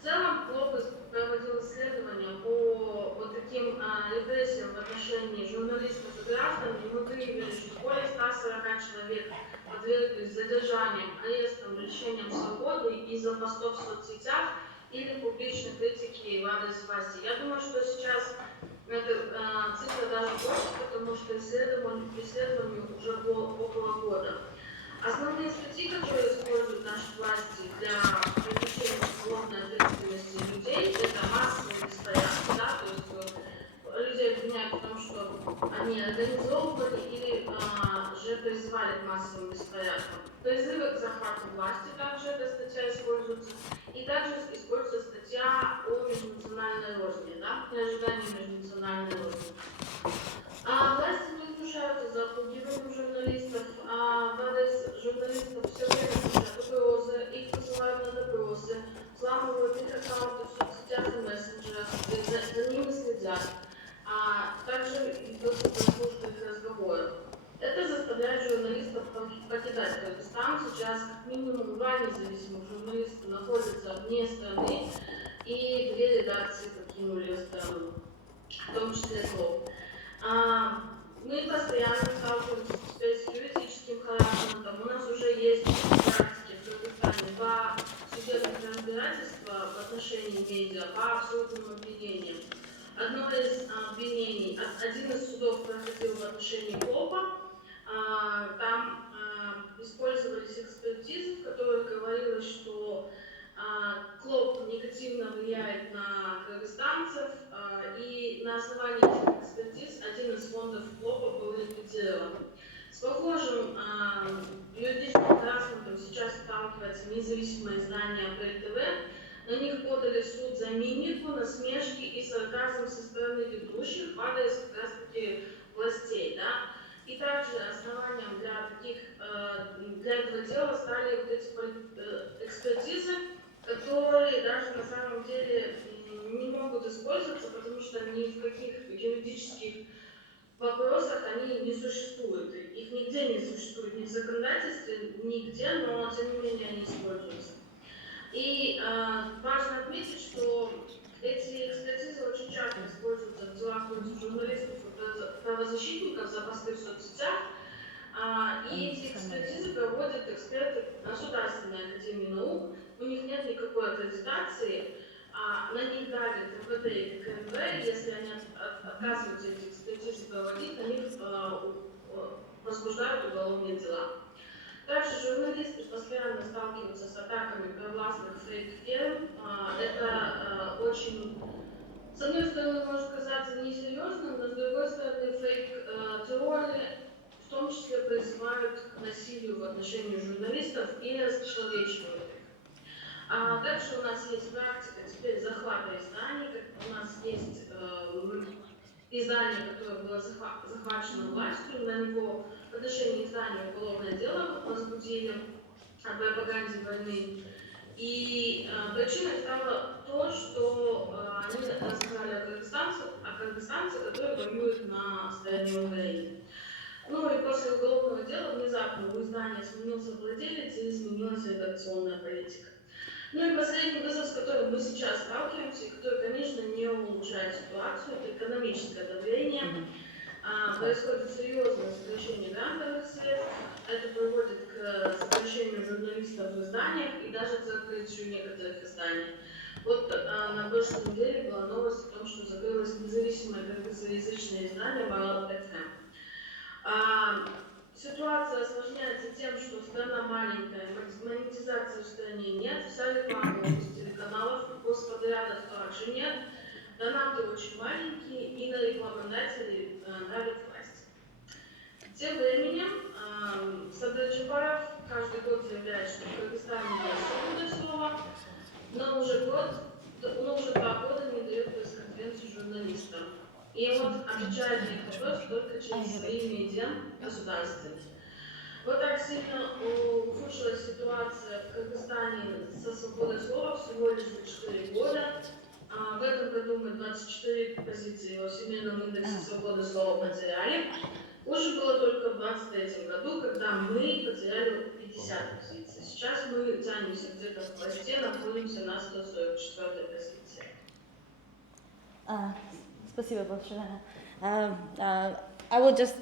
В целом Глобус проводил исследования по вот таким репрессиям в отношении журналистов и граждан, и мы выявили, что более 140 человек подверглись задержаниям, арестам, лишениям свободы из-за постов в соцсетях или публичной критики в адрес власти. Я думаю, что сейчас эта цифра даже больше, потому что исследованию уже около года. Основные статьи, которые используют наши власти для привлечения уголовной ответственности людей, это массовые беспорядки, да, то есть людей обвиняют в том, что они организовывали или же призывали к массовым беспорядкам. Призывы к захвату власти, также эта статья используется, и также используется статья о межнациональной розни, да, при ожидании межнациональной розни. Власти не гнушаются за запугиванием журналистов, в адрес журналистов все время кричат угрозы, их посылают на допросы, взламывают их аккаунты в соцсетях и мессенджерах, за ними следят. Также ведется прослушка их разговоров. Это заставляет журналистов покидать Кыргызстан. Сейчас как минимум 2 независимых журналиста находятся вне страны, и 2 редакции покинули страну, в том числе СЛО. Мы постоянно сталкиваемся с юридическим характером. У нас уже есть практики в Кыргызстане 2 судебных разбирательства в отношении медиа по абсолютным обвинениям. Одно из обвинений, один из судов проходил в отношении КОПа. Там использовались экспертизы, в которых говорилось, что КЛОП негативно влияет на кыргызстанцев, и на основании этих экспертиз один из фондов КЛОПа был ликвидирован. С похожим юридическим характером сейчас сталкивается независимое издание ПЛТВ. На них подали в суд за мимику, насмешки и сарказм со стороны ведущих в адрес как раз-таки властей. Да? И также основанием для этого дела стали вот эти экспертизы, которые даже на самом деле не могут использоваться, потому что ни в каких юридических вопросах они не существуют. Их нигде не существует, ни в законодательстве, нигде, но тем не менее они используются. И важно отметить, что эти экспертизы очень часто используются в делах против журналистов и правозащитников за посты в соцсетях. И эти экспертизы проводят эксперты Государственной академии наук. У них нет никакой аккредитации, на них давит МВД и КМВ. Если они отказываются эти экспертизы проводить, на них возбуждают уголовные дела. Также журналисты постоянно сталкиваются с атаками провластных фейк-ферм. Это очень, с одной стороны, может казаться несерьезным, но с другой стороны, фейк-тролли в том числе призывают к насилию в отношении журналистов и расчеловечивают их. Также у нас есть практика теперь захвата изданий, как у нас есть издание, которое было захвачено властью, на него в отношении издания уголовное дело возбудили о пропаганде войны. И причиной стало то, что они рассказали о кыргызстанцах, которые воюют на стороне Украины. Ну и после уголовного дела внезапно у издания сменился владелец и изменилась редакционная политика. Ну и последний вызов, с которым мы сейчас сталкиваемся, и который, конечно, не улучшает ситуацию, это экономическое давление. Происходит серьезное сокращение грантовых средств, это приводит к сокращению журналистов в изданиях и даже к закрытию некоторых изданий. Вот на прошлой неделе была новость о том, что закрылось независимое кыргызоязычное издание «Марал ФМ». Ситуация осложняется тем, что страна маленькая, монетизации в стране нет, вся реклама из телеканалов, господрядов также нет, донаты очень маленькие и на рекламодателей давит власть. Тем временем Садыр Джапаров каждый год заявляет, что в Кыргызстане нет свободы слова, но уже 2 года не дает пресс-конференцию журналистам. И он отвечает на их вопрос только через свои медиа государственные. Вот так сильно ухудшилась ситуация в Кыргызстане со свободой слова всего лишь за 4 года. В этом году мы 24 позиции во Всемирном индексе свободы слова потеряли. Хуже было только в 2023 году, когда мы потеряли 50 позиций. Сейчас мы тянемся где-то в хвосте, находимся на 144-й позиции. Спасибо большое. I will just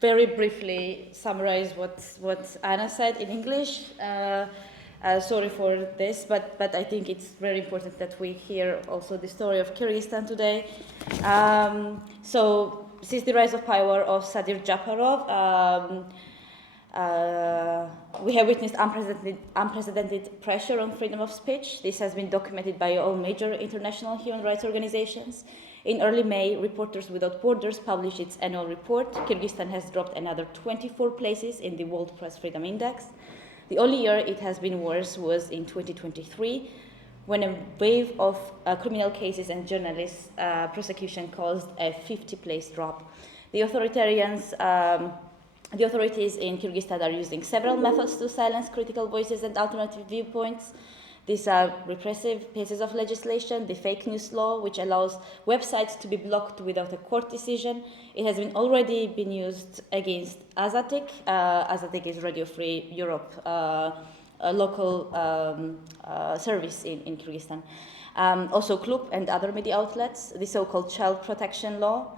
very briefly summarize what Anna said in English. Sorry for this, but I think it's very important that we hear also the story of Kyrgyzstan today. So since the rise of power of Sadir Japarov, we have witnessed unprecedented pressure on freedom of speech. This has been documented by all major international human rights organizations. In early May, Reporters Without Borders published its annual report. Kyrgyzstan has dropped another 24 places in the World Press Freedom Index. The only year it has been worse was in 2023, when a wave of criminal cases and journalists' prosecution caused a 50-place drop. The authorities in Kyrgyzstan are using several methods to silence critical voices and alternative viewpoints. These are repressive pieces of legislation, the fake news law, which allows websites to be blocked without a court decision. It has already been used against Azatik. Azatik is Radio Free Europe, a local service in Kyrgyzstan. Also Klub and other media outlets. The so-called child protection law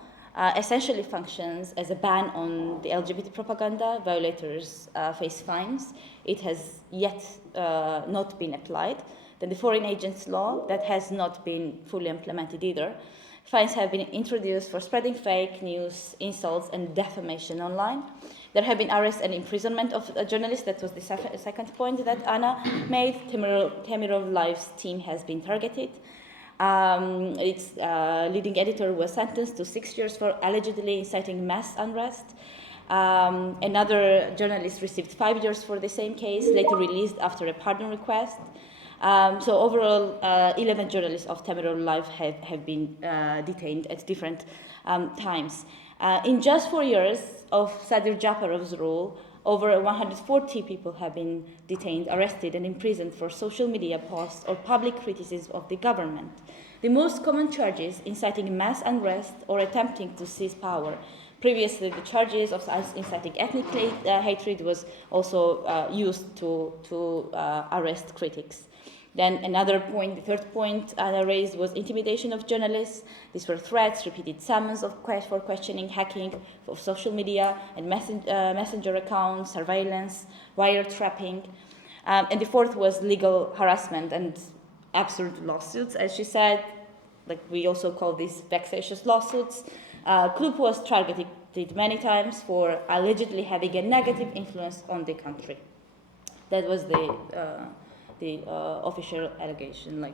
essentially functions as a ban on the LGBT propaganda. Violators face fines. It has yet not been applied. Then the foreign agents law, that has not been fully implemented either. Fines have been introduced for spreading fake news, insults, and defamation online. There have been arrests and imprisonment of journalists. That was the second point that Anna made. Temirov Live's team has been targeted. Its leading editor was sentenced to 6 years for allegedly inciting mass unrest. Another journalist received 5 years for the same case, later released after a pardon request. So overall, 11 journalists of Temirov Live have been detained at different times. In just 4 years of Sadir Japarov's rule, over 140 people have been detained, arrested, and imprisoned for social media posts or public criticism of the government. The most common charges, inciting mass unrest or attempting to seize power. Previously, the charges of inciting ethnic hatred was also used to arrest critics. Then another point, the third point Anna raised was intimidation of journalists. These were threats, repeated summons for questioning, hacking of social media and messenger accounts, surveillance, wiretapping. And the fourth was legal harassment and absurd lawsuits. As she said, like we also call these vexatious lawsuits. Klub was targeted many times for allegedly having a negative influence on the country. That was the official allegation,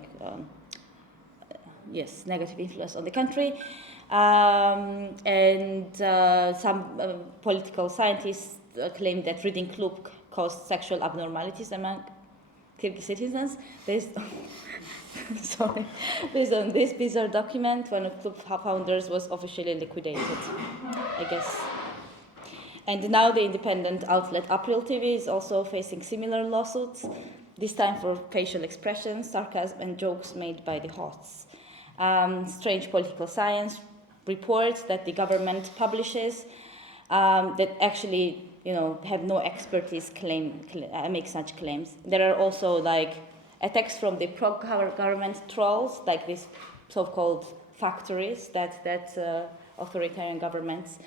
yes, negative influence on the country. And some political scientists claim that reading Klub caused sexual abnormalities among Kyrgyz citizens. Based on this bizarre document, one of Klub founders was officially liquidated, I guess. And now the independent outlet April TV is also facing similar lawsuits, this time for facial expressions, sarcasm, and jokes made by the hosts. Strange political science reports that the government publishes that actually, have no expertise make such claims. There are also attacks from the pro-government trolls, like these so-called factories that authoritarian governments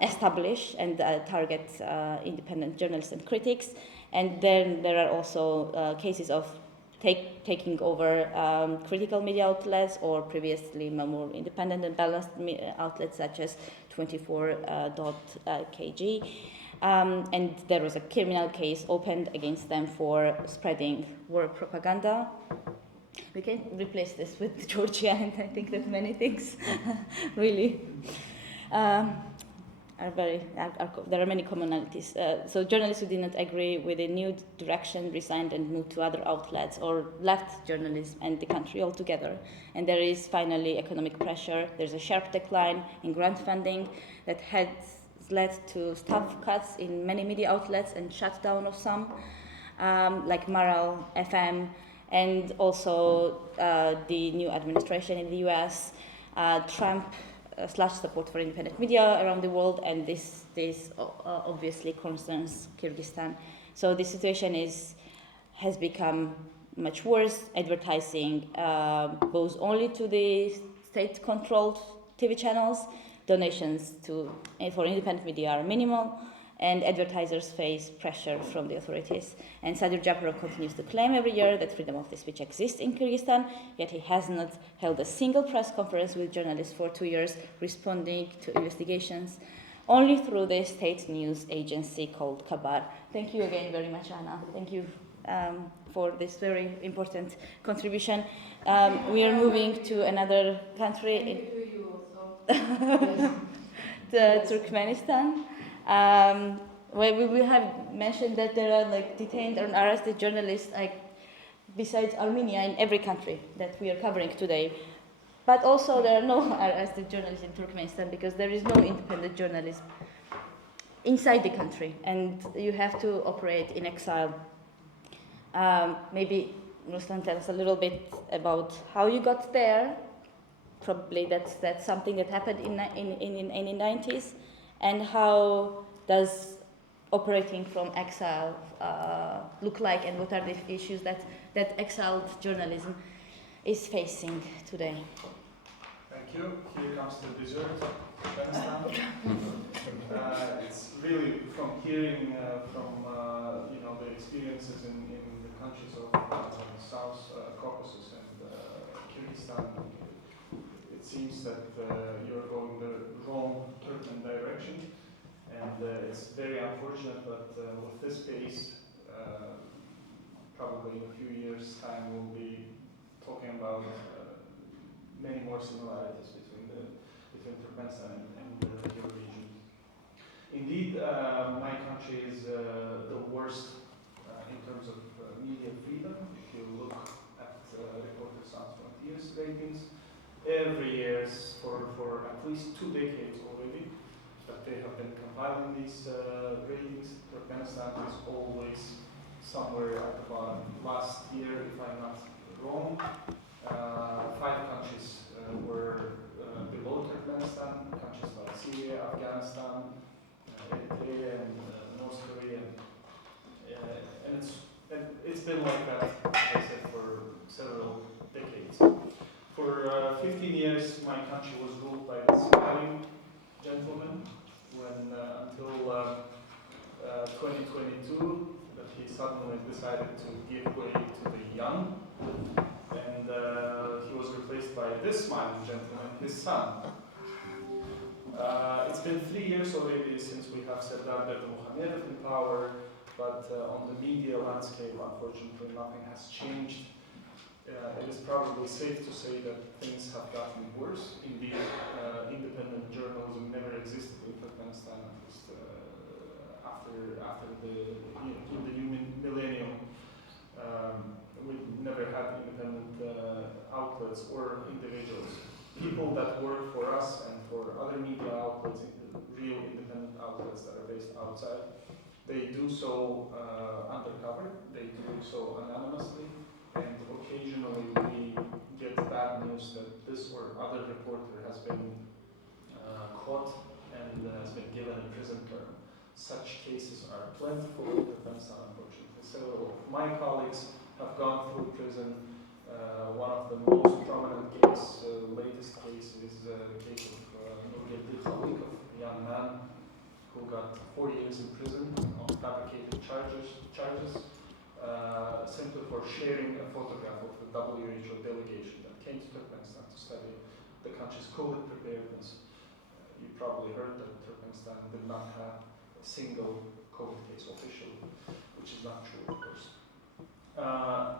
establish and target independent journalists and critics. And then there are also cases of taking over critical media outlets or previously more independent and balanced outlets such as 24.kg. And there was a criminal case opened against them for spreading war propaganda. We can replace this with Georgia, and I think that many things really there are many commonalities. So journalists who did not agree with the new direction resigned and moved to other outlets or left journalism and the country altogether. And there is finally economic pressure. There's a sharp decline in grant funding that has led to staff cuts in many media outlets and shutdown of some, like Maral FM, and also the new administration in the US, Trump slash support for independent media around the world, and this obviously concerns Kyrgyzstan. So the situation is has become much worse. Advertising goes only to the state-controlled TV channels. Donations for independent media are minimal, and advertisers face pressure from the authorities. And Sadir Japarov continues to claim every year that freedom of the speech exists in Kyrgyzstan, yet he has not held a single press conference with journalists for 2 years, responding to investigations only through the state news agency called Kabar. Thank you again very much, Anna. Thank you for this very important contribution. We are moving to another country, Turkmenistan, where we have mentioned that there are like detained or arrested journalists, like besides Armenia, in every country that we are covering today. But also there are no arrested journalists in Turkmenistan because there is no independent journalism inside the country, and you have to operate in exile. Maybe Ruslan tell us a little bit about how you got there. Probably that's something that happened in the 90s, and how does operating from exile look like, and what are the issues that exiled journalism is facing today? Thank you. Here comes the dessert, Afghanistan. It's really from hearing from the experiences in the countries of South Caucasus and Kyrgyzstan. It seems that you're going the wrong Turkmen direction, and it's very unfortunate. But with this pace, probably in a few years' time, we'll be talking about many more similarities between Turkmenistan and your region. Indeed, my country is the worst in terms of media freedom. If you look at Reporter Sans Frontiers ratings, every year for at least 2 decades already that they have been compiling these ratings, Turkmenistan is always somewhere at the bottom. Last year, if I'm not wrong, 5 countries were below Turkmenistan, countries like Syria, Afghanistan, Eritrea, and North Korea. And it's been like that, as I said, for several decades. For 15 years, my country was ruled by this Italian gentleman, until 2022, that he suddenly decided to give way to the young, and he was replaced by this smiling gentleman, his son. It's been 3 years already since we have Serdar Berdimuhamedov in power, but on the media landscape, unfortunately, nothing has changed. It is probably safe to say that things have gotten worse. Indeed, independent journalism never existed in Turkmenistan, at least after in the new millennium. We never had independent outlets or individuals. People that work for us and for other media outlets, real independent outlets that are based outside, they do so undercover, they do so anonymously, and occasionally we get bad news that this or other reporter has been caught and has been given a prison term. Such cases are plentiful in Turkmenistan, unfortunately. Several of my colleagues have gone through prison. One of the most prominent latest case is the case of Nurgeddi Khalikov, a young man who got 4 years in prison on fabricated charges simply for sharing a photograph of the WHO delegation that came to Turkmenistan to study the country's COVID preparedness. You probably heard that Turkmenistan did not have a single COVID case officially, which is not true, of course.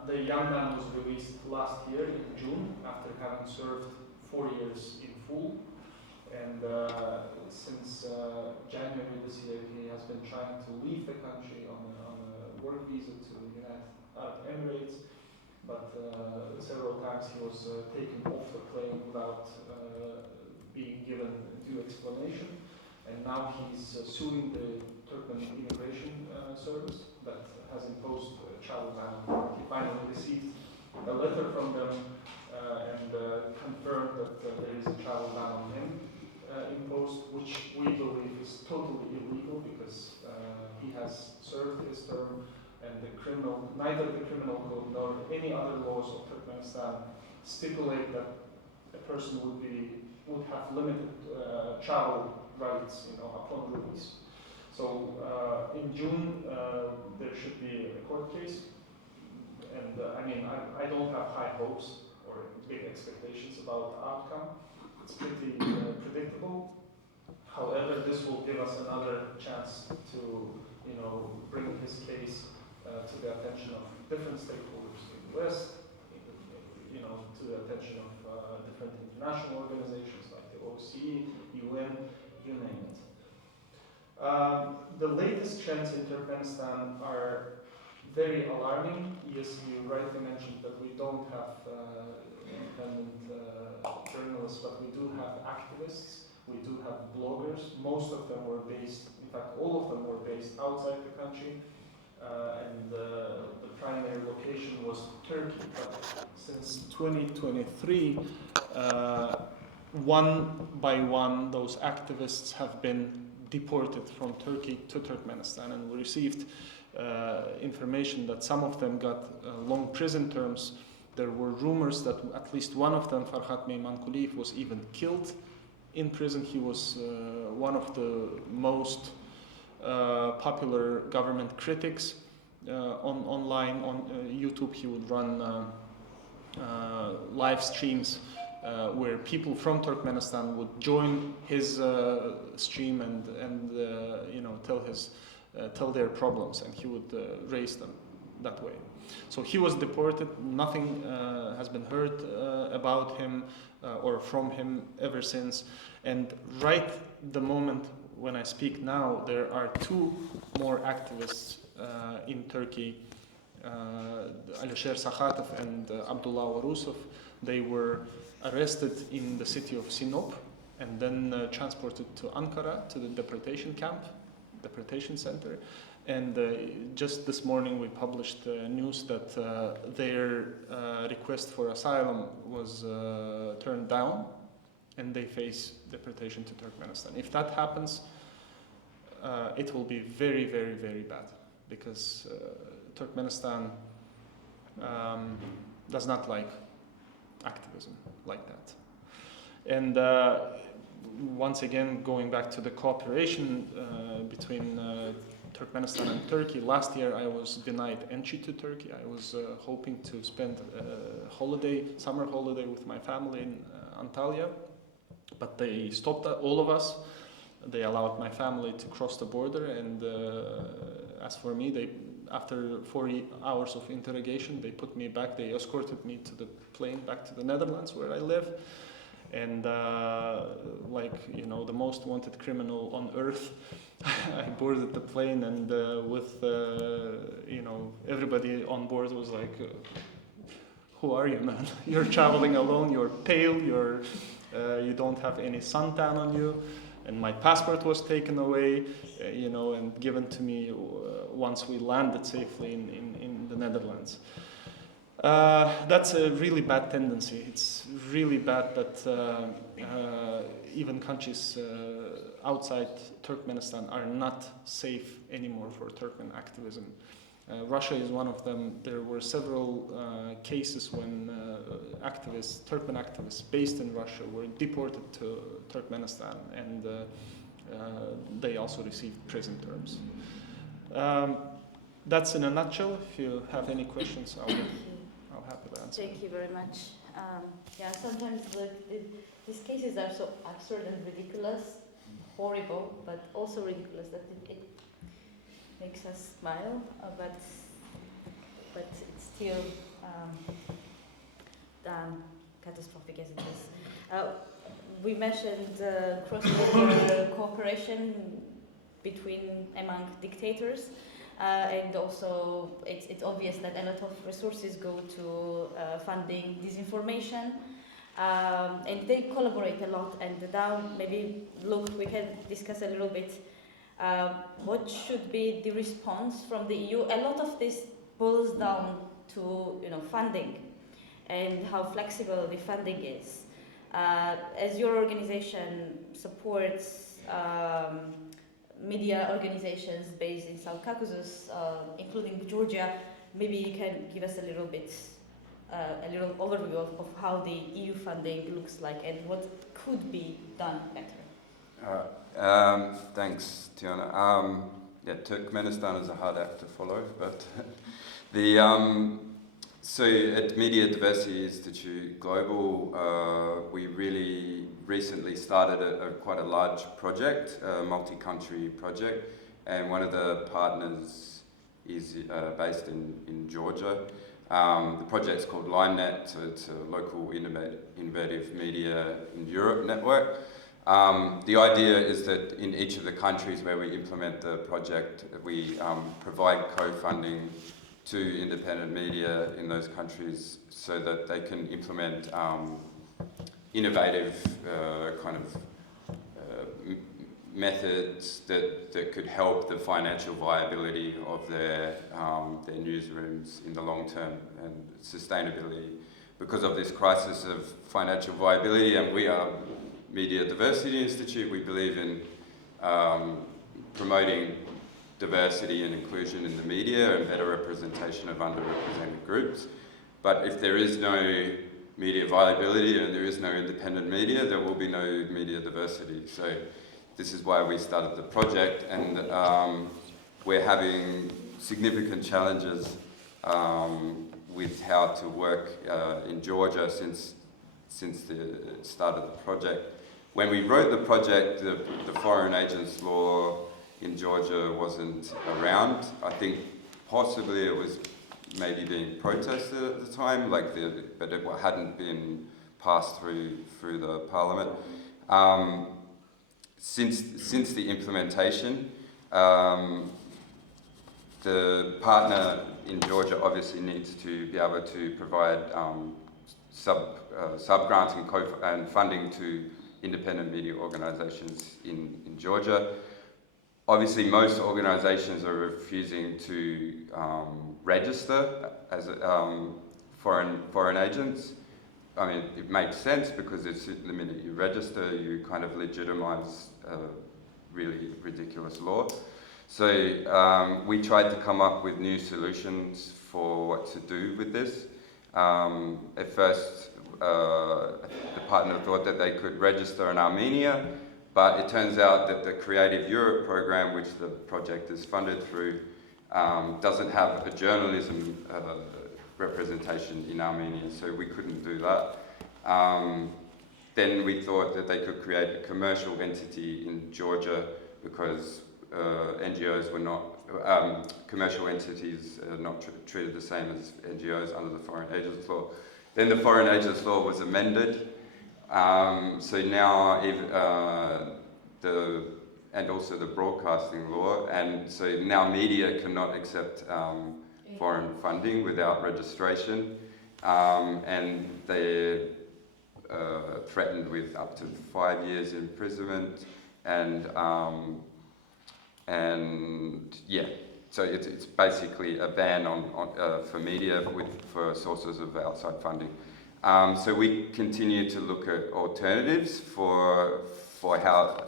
The young man was released last year in June after having served 4 years in full, and since January this year he has been trying to leave the country on a work visa to the United Arab Emirates, but several times he was taken off the plane without being given due explanation, and now he's suing the Turkmen Immigration Service that has imposed a travel ban. He finally received a letter from them and confirmed that there is a travel ban on him imposed, which we believe is totally illegal because he has served his term and neither the criminal code nor any other laws of Turkmenistan stipulate that a person would have limited travel rights, upon release. So in June there should be a court case, and I don't have high hopes or big expectations about the outcome. It's pretty predictable. However, this will give us another chance to bring his case to the attention of different stakeholders in the West, to the attention of different international organizations like the OSCE, UN, you name it. The latest trends in Turkmenistan are very alarming. Yes, you rightly mentioned that we don't have independent journalists, but we do have activists, we do have bloggers. Most of them were based, in fact all of them were based outside the country, and the primary location was Turkey. But since 2023, one by one those activists have been deported from Turkey to Turkmenistan, and we received information that some of them got long prison terms. There were rumors that at least one of them, Farhat Meymankuliyev, was even killed in prison. He was one of the most popular government critics online on YouTube. He would run live streams where people from Turkmenistan would join his stream and tell their problems, and he would raise them that way. So he was deported. Nothing has been heard about him or from him ever since. And right the moment when I speak now, there are two more activists in Turkey, Alisher Sakhatov and Abdullah Warusov. They were arrested in the city of Sinop and then transported to Ankara, to the deportation center. And just this morning we published news that their request for asylum was turned down, and they face deportation to Turkmenistan. If that happens, it will be very, very, very bad, because Turkmenistan does not like activism like that. And once again, going back to the cooperation between Turkmenistan and Turkey, last year I was denied entry to Turkey. I was hoping to spend a summer holiday with my family in Antalya, but they stopped all of us. They allowed my family to cross the border, and as for me, after 40 hours of interrogation, they put me back. They escorted me to the plane back to the Netherlands, where I live. And the most wanted criminal on earth, I boarded the plane, and with everybody on board was like, "Who are you, man? You're traveling alone. You're pale. You don't have any suntan on you." And my passport was taken away, and given to me once we landed safely in the Netherlands. That's a really bad tendency. It's really bad that even countries outside Turkmenistan are not safe anymore for Turkmen activism. Russia is one of them. There were several cases when Turkmen activists based in Russia were deported to Turkmenistan, and they also received prison terms. That's in a nutshell. If you have any questions, I'll happy to answer. Thank you very much. Sometimes these cases are so absurd and ridiculous, horrible, but also ridiculous that it makes us smile, but it's still catastrophic as it is. We mentioned cross-border cooperation among dictators, and also it's obvious that a lot of resources go to funding disinformation, and they collaborate a lot. And now maybe we can discuss a little bit what should be the response from the EU. A lot of this boils down to funding and how flexible the funding is. As your organization supports media organizations based in South Caucasus, including Georgia. Maybe you can give us a little overview of how the EU funding looks like and what could be done better. Thanks, Tiana. Yeah, Turkmenistan is a hard act to follow, but so at Media Diversity Institute Global, we really recently started quite a large project, a multi-country project, and one of the partners is based in Georgia. The project's called LimeNet, so it's a local innovative media in Europe network. The idea is that in each of the countries where we implement the project, we provide co-funding to independent media in those countries so that they can implement innovative kind of methods that could help the financial viability of their newsrooms in the long term and sustainability. Because of this crisis of financial viability, and we are Media Diversity Institute, we believe in promoting diversity and inclusion in the media and better representation of underrepresented groups. But if there is no media viability and there is no independent media, there will be no media diversity. So this is why we started the project, and we're having significant challenges with how to work in Georgia since the start of the project. When we wrote the project, the foreign agents law in Georgia wasn't around. I think possibly it was maybe being protested at the time, but it hadn't been passed through the parliament. Since the implementation, the partner in Georgia obviously needs to be able to provide sub-grants and funding to independent media organisations in Georgia. Obviously, most organisations are refusing to register as foreign agents. I mean, it makes sense because the minute you register, you kind of legitimise a really ridiculous law. So we tried to come up with new solutions for what to do with this. At first, the partner thought that they could register in Armenia, but it turns out that the Creative Europe program, which the project is funded through, doesn't have a journalism representation in Armenia, so we couldn't do that. Then we thought that they could create a commercial entity in Georgia because NGOs were not, commercial entities are not treated the same as NGOs under the Foreign Agents Law. Then the Foreign Agents Law was amended, so now and also the broadcasting law, and so now media cannot accept foreign funding without registration, and they're threatened with up to 5 years imprisonment, and yeah, so it's basically a ban for media for sources of outside funding. So we continue to look at alternatives for how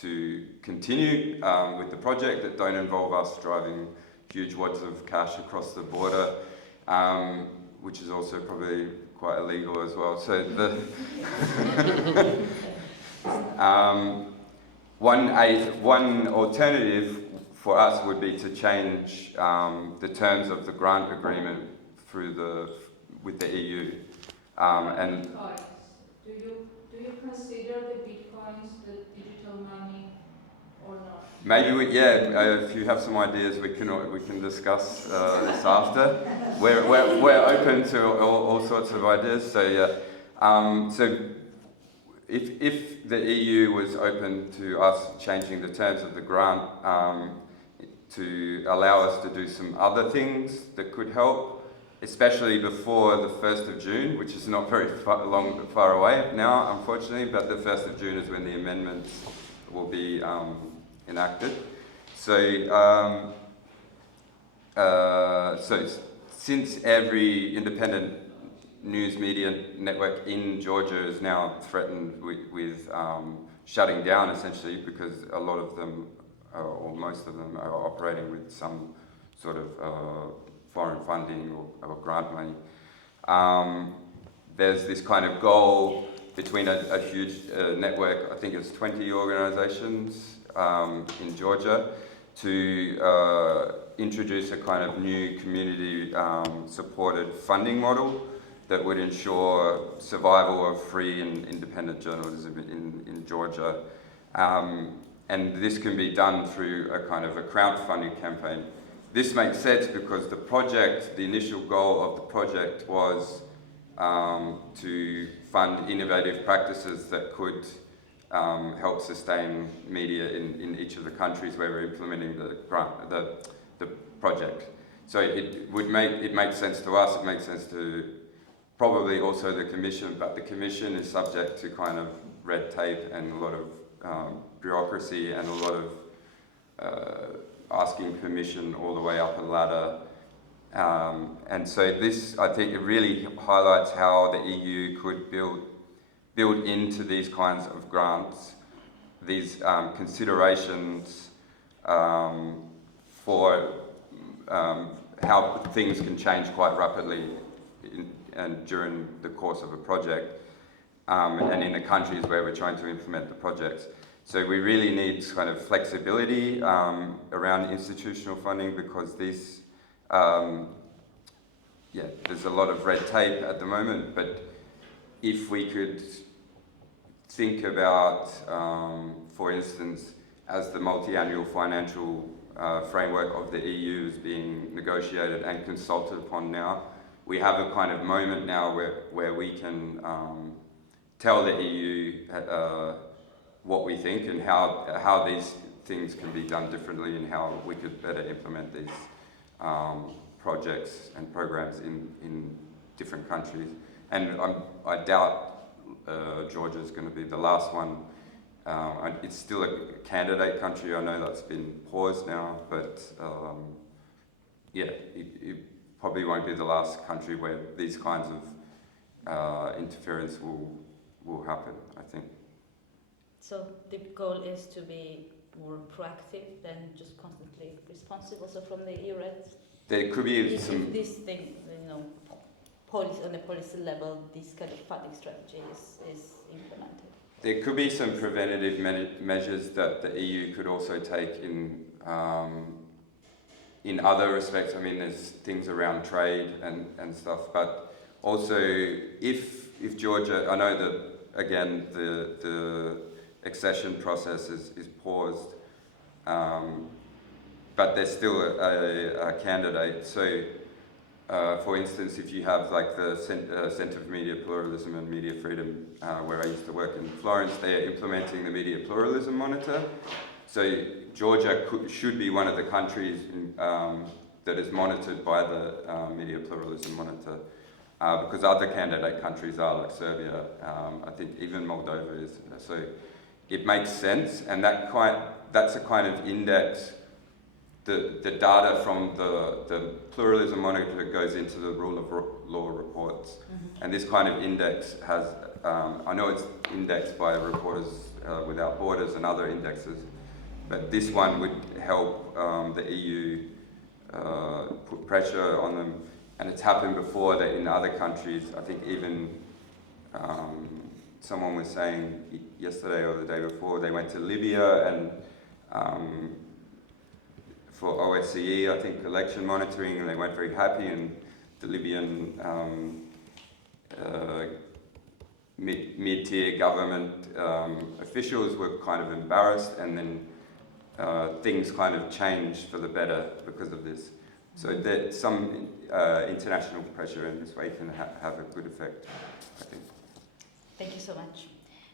to continue with the project that don't involve us driving huge wads of cash across the border, which is also probably quite illegal as well. So one alternative for us would be to change the terms of the grant agreement with the EU. And do you consider the bitcoins the digital money or not? Maybe if you have some ideas, we can discuss this after. We're open to all sorts of ideas. So yeah, so if the EU was open to us changing the terms of the grant to allow us to do some other things that could help, especially before the 1st of June, which is not very far away now, unfortunately, but the 1st of June is when the amendments will be enacted. So, since every independent news media network in Georgia is now threatened with shutting down essentially, because a lot of them, or most of them, are operating with some sort of foreign funding or grant money. There's this kind of goal between a huge network, I think it's 20 organizations in Georgia, to introduce a kind of new community supported funding model that would ensure survival of free and independent journalism in Georgia. And this can be done through a kind of a crowdfunding campaign. This makes sense because the project, the initial goal of the project was to fund innovative practices that could help sustain media in each of the countries where we're implementing the project. So it makes sense to us, it makes sense to probably also the Commission, but the Commission is subject to kind of red tape and a lot of bureaucracy and a lot of asking permission all the way up a ladder. And so this, I think, it really highlights how the EU could build into these kinds of grants these considerations for how things can change quite rapidly and during the course of a project, and in the countries where we're trying to implement the projects. So we really need kind of flexibility around institutional funding, because this, there's a lot of red tape at the moment, but if we could think about, for instance, as the multi-annual financial framework of the EU is being negotiated and consulted upon now, we have a kind of moment now where we can tell the EU what we think and how these things can be done differently and how we could better implement these projects and programs in different countries. And I doubt Georgia is going to be the last one. It's still a candidate country. I know that's been paused now, but it probably won't be the last country where these kinds of interference will happen, I think. So the goal is to be more proactive than just constantly responsive, also from the EU, right? There could be if some... this thing, policy, on a policy level, this kind of funding strategy is implemented. There could be some preventative measures that the EU could also take in other respects. I mean, there's things around trade and stuff, but also if Georgia, I know that again the accession process is paused, but there's still a candidate. So, for instance, if you have like the Centre for Media Pluralism and Media Freedom, where I used to work in Florence, they are implementing the Media Pluralism Monitor. So Georgia should be one of the countries that is monitored by the Media Pluralism Monitor, because other candidate countries are, like Serbia, I think even Moldova is. So it makes sense, and that's a kind of index. The data from the Pluralism Monitor goes into the Rule of Law reports. Mm-hmm. And this kind of index has, I know it's indexed by Reporters Without Borders and other indexes, but this one would help the EU put pressure on them. And it's happened before that in other countries, I think even someone was saying yesterday or the day before, they went to Libya and for OSCE, I think, election monitoring, and they weren't very happy, and the Libyan mid-tier government officials were kind of embarrassed, and then things kind of changed for the better because of this. So that some international pressure in this way can have a good effect, I think. Thank you so much.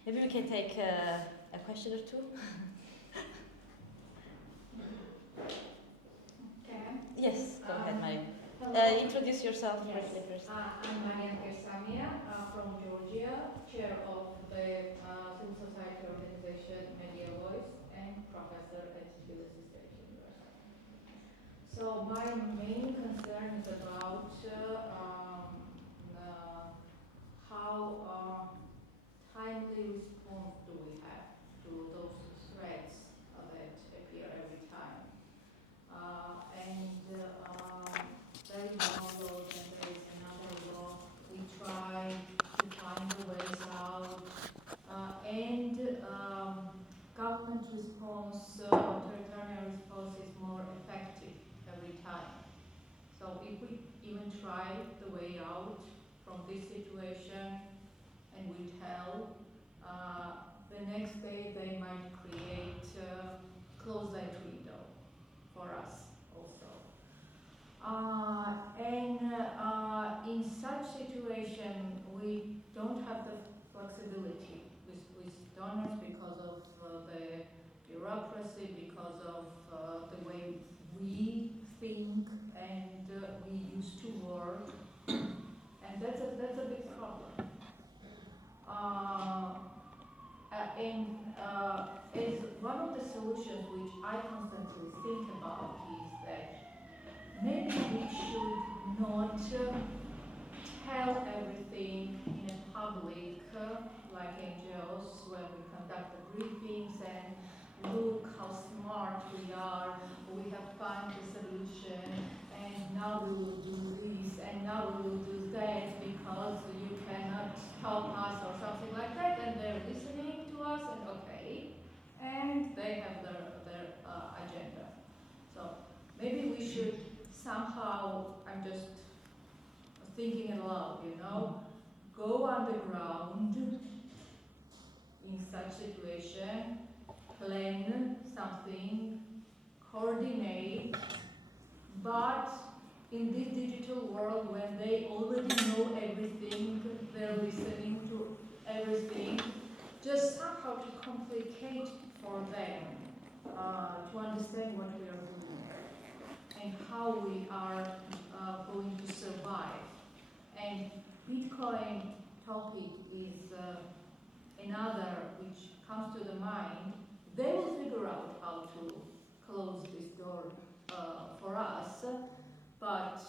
Maybe we can take a question or two. Yes, go ahead, Maria. Introduce yourself briefly first. I'm Marian Kersamia from Georgia, chair of the civil society organization Media Voice and professor at Tbilisi State University. So my main concern is about how timely response do we have to try the way out from this situation and we tell, the next day they might create close that window for us also. And in such situation, we don't have the flexibility with donors because of the bureaucracy, because of the way we think and we used to work, and that's a big problem. As one of the solutions which I constantly think about is that maybe we should not tell everything in a public, like NGOs, when we conduct the briefings and look how smart we are, we have found the solution, and now we will do this, and now we will do that, because you cannot stop us or something like that, and they're listening to us, and okay, and they have their agenda. So maybe we should somehow, I'm just thinking it aloud, you know, go underground in such situation, plan something, coordinate, but in this digital world, when they already know everything, they're listening to everything, just somehow to complicate for them to understand what we are doing and how we are going to survive. And Bitcoin topic is another which comes to the mind. They will figure out how to close this door for us, but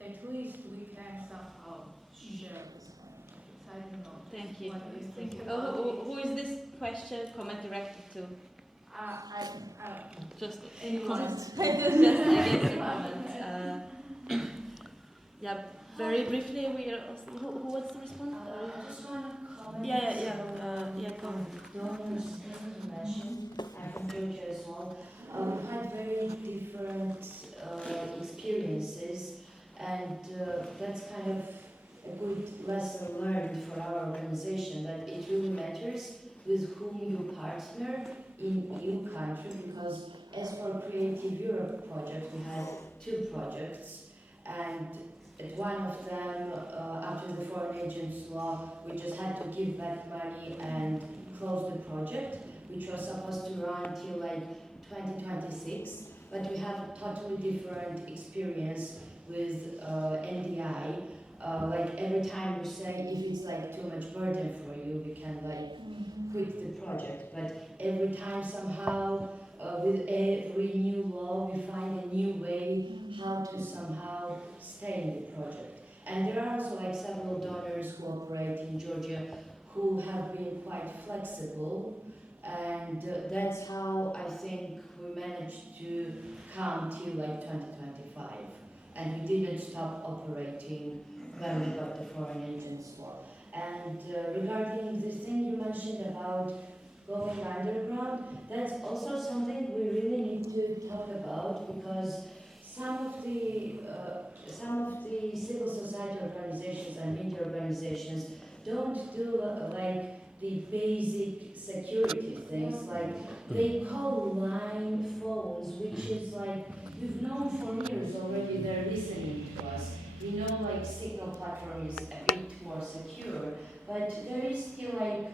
at least we can somehow share this kind of things. I don't know. Thank you. What do you think Oh, about who is this question comment directed to? Just anyone. comments. Just against the comment. Yeah, very briefly, we are also, who wants to respond? I just want to comment. Yeah, go on. Donors, as you mentioned, I'm from Georgia as well. We've had very different experiences, and that's kind of a good lesson learned for our organization, that it really matters with whom you partner in EU country, because as for Creative Europe project, we had 2 projects, and at one of them, after the foreign agents law, we just had to give back money and close the project, which was supposed to run till like 2026, but we have a totally different experience with NDI. Like every time we say if it's like too much burden for you, we can like quit the project. But every time somehow with every new law, we find a new way how to somehow stay in the project. And there are also like several donors who operate in Georgia who have been quite flexible, and that's how I think we managed to come till like 2025. And we didn't stop operating when we got the foreign agents law. And regarding the thing you mentioned about going underground, that's also something we really need to talk about, because some of the civil society organizations and media organizations don't do like the basic security things, like they call line phones, which is like, we've known for years already they're listening to us. We know like Signal platform is a bit more secure, but there is still like,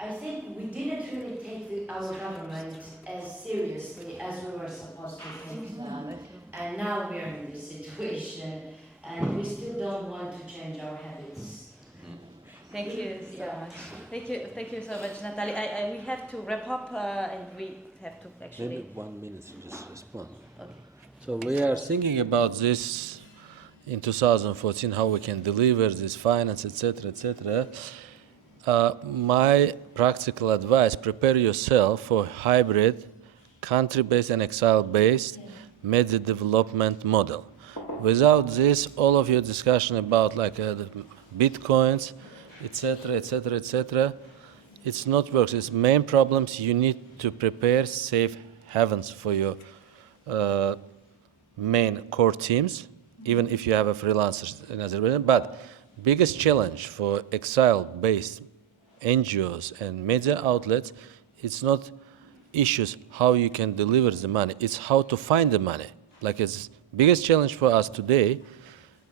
I think we didn't really take our government as seriously as we were supposed to take them, and now we are in this situation, and we still don't want to change our habits. Thank you so much. Thank you so much, Natalie. We have to wrap up, and we have to actually. Maybe 1 minute to just respond. Okay. So we are thinking about this in 2014, how we can deliver this finance, etc., etc. My practical advice: prepare yourself for hybrid, country-based and exile-based media development model. Without this, all of your discussion about like the bitcoins, etc., etc., etc., it's not works. It's main problems. You need to prepare safe havens for your main core teams, even if you have a freelancer in Azerbaijan. But biggest challenge for exile-based NGOs and media outlets, it's not issues how you can deliver the money, it's how to find the money. Like it's biggest challenge for us today,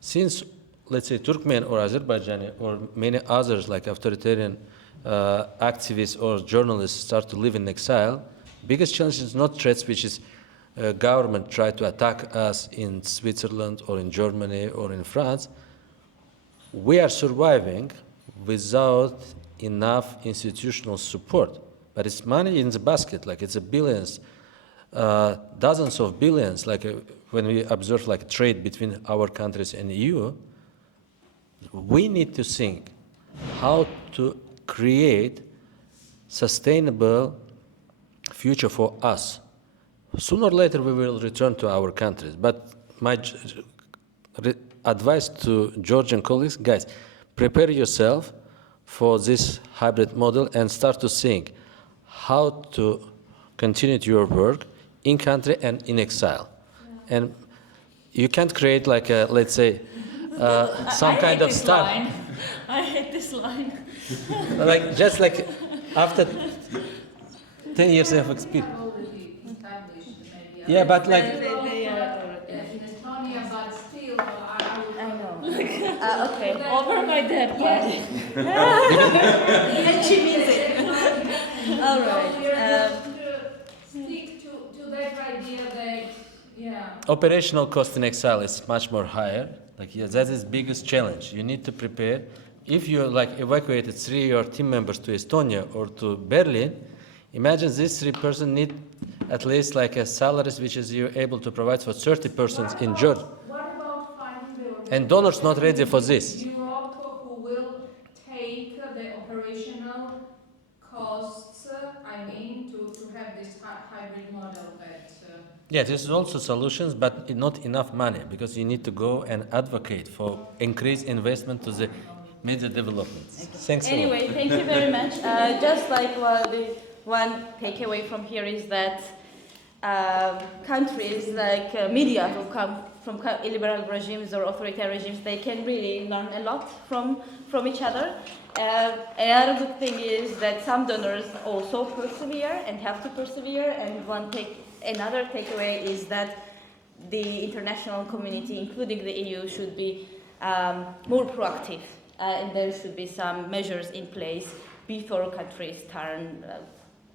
since let's say Turkmen or Azerbaijani or many others like authoritarian activists or journalists start to live in exile, biggest challenge is not threats which is government try to attack us in Switzerland or in Germany or in France. We are surviving without enough institutional support. But it's money in the basket, like it's a billions, dozens of billions, like when we observe like trade between our countries and EU, we need to think how to create sustainable future for us. Sooner or later we will return to our countries, but my advice to Georgian colleagues, guys, prepare yourself for this hybrid model and start to think how to continue your work in country and in exile. Yeah. And you can't create like a, let's say, some kind of start. I hate this line. Like just like after 10 years of experience. Yeah, but like. In Estonia, but still, I know. Okay, over my dead body. And she means it. All right. So we're going to stick to that idea that, yeah. Operational cost in exile is much more higher. Like, yeah, that is biggest challenge. You need to prepare. If you like evacuated 3 of your team members to Estonia or to Berlin, imagine these 3 persons need at least like a salaries which is you're able to provide for 30 persons in Georgia. What about finding the And dollars not ready for this. Europe who will take the operational costs, I mean, to have this hybrid model that... Yeah, this is also solutions, but not enough money, because you need to go and advocate for increased investment to the media development. Thanks a lot. Anyway, thank you very much. Just like the one takeaway from here is that countries like media who come from illiberal regimes or authoritarian regimes, they can really learn a lot from each other. Another good thing is that some donors also persevere and have to persevere. And another takeaway is that the international community, including the EU, should be more proactive, and there should be some measures in place before countries turn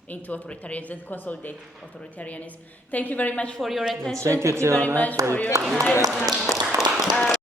into authoritarianism and consolidate authoritarianism. Thank you very much for your attention. Thank you very much for for your time.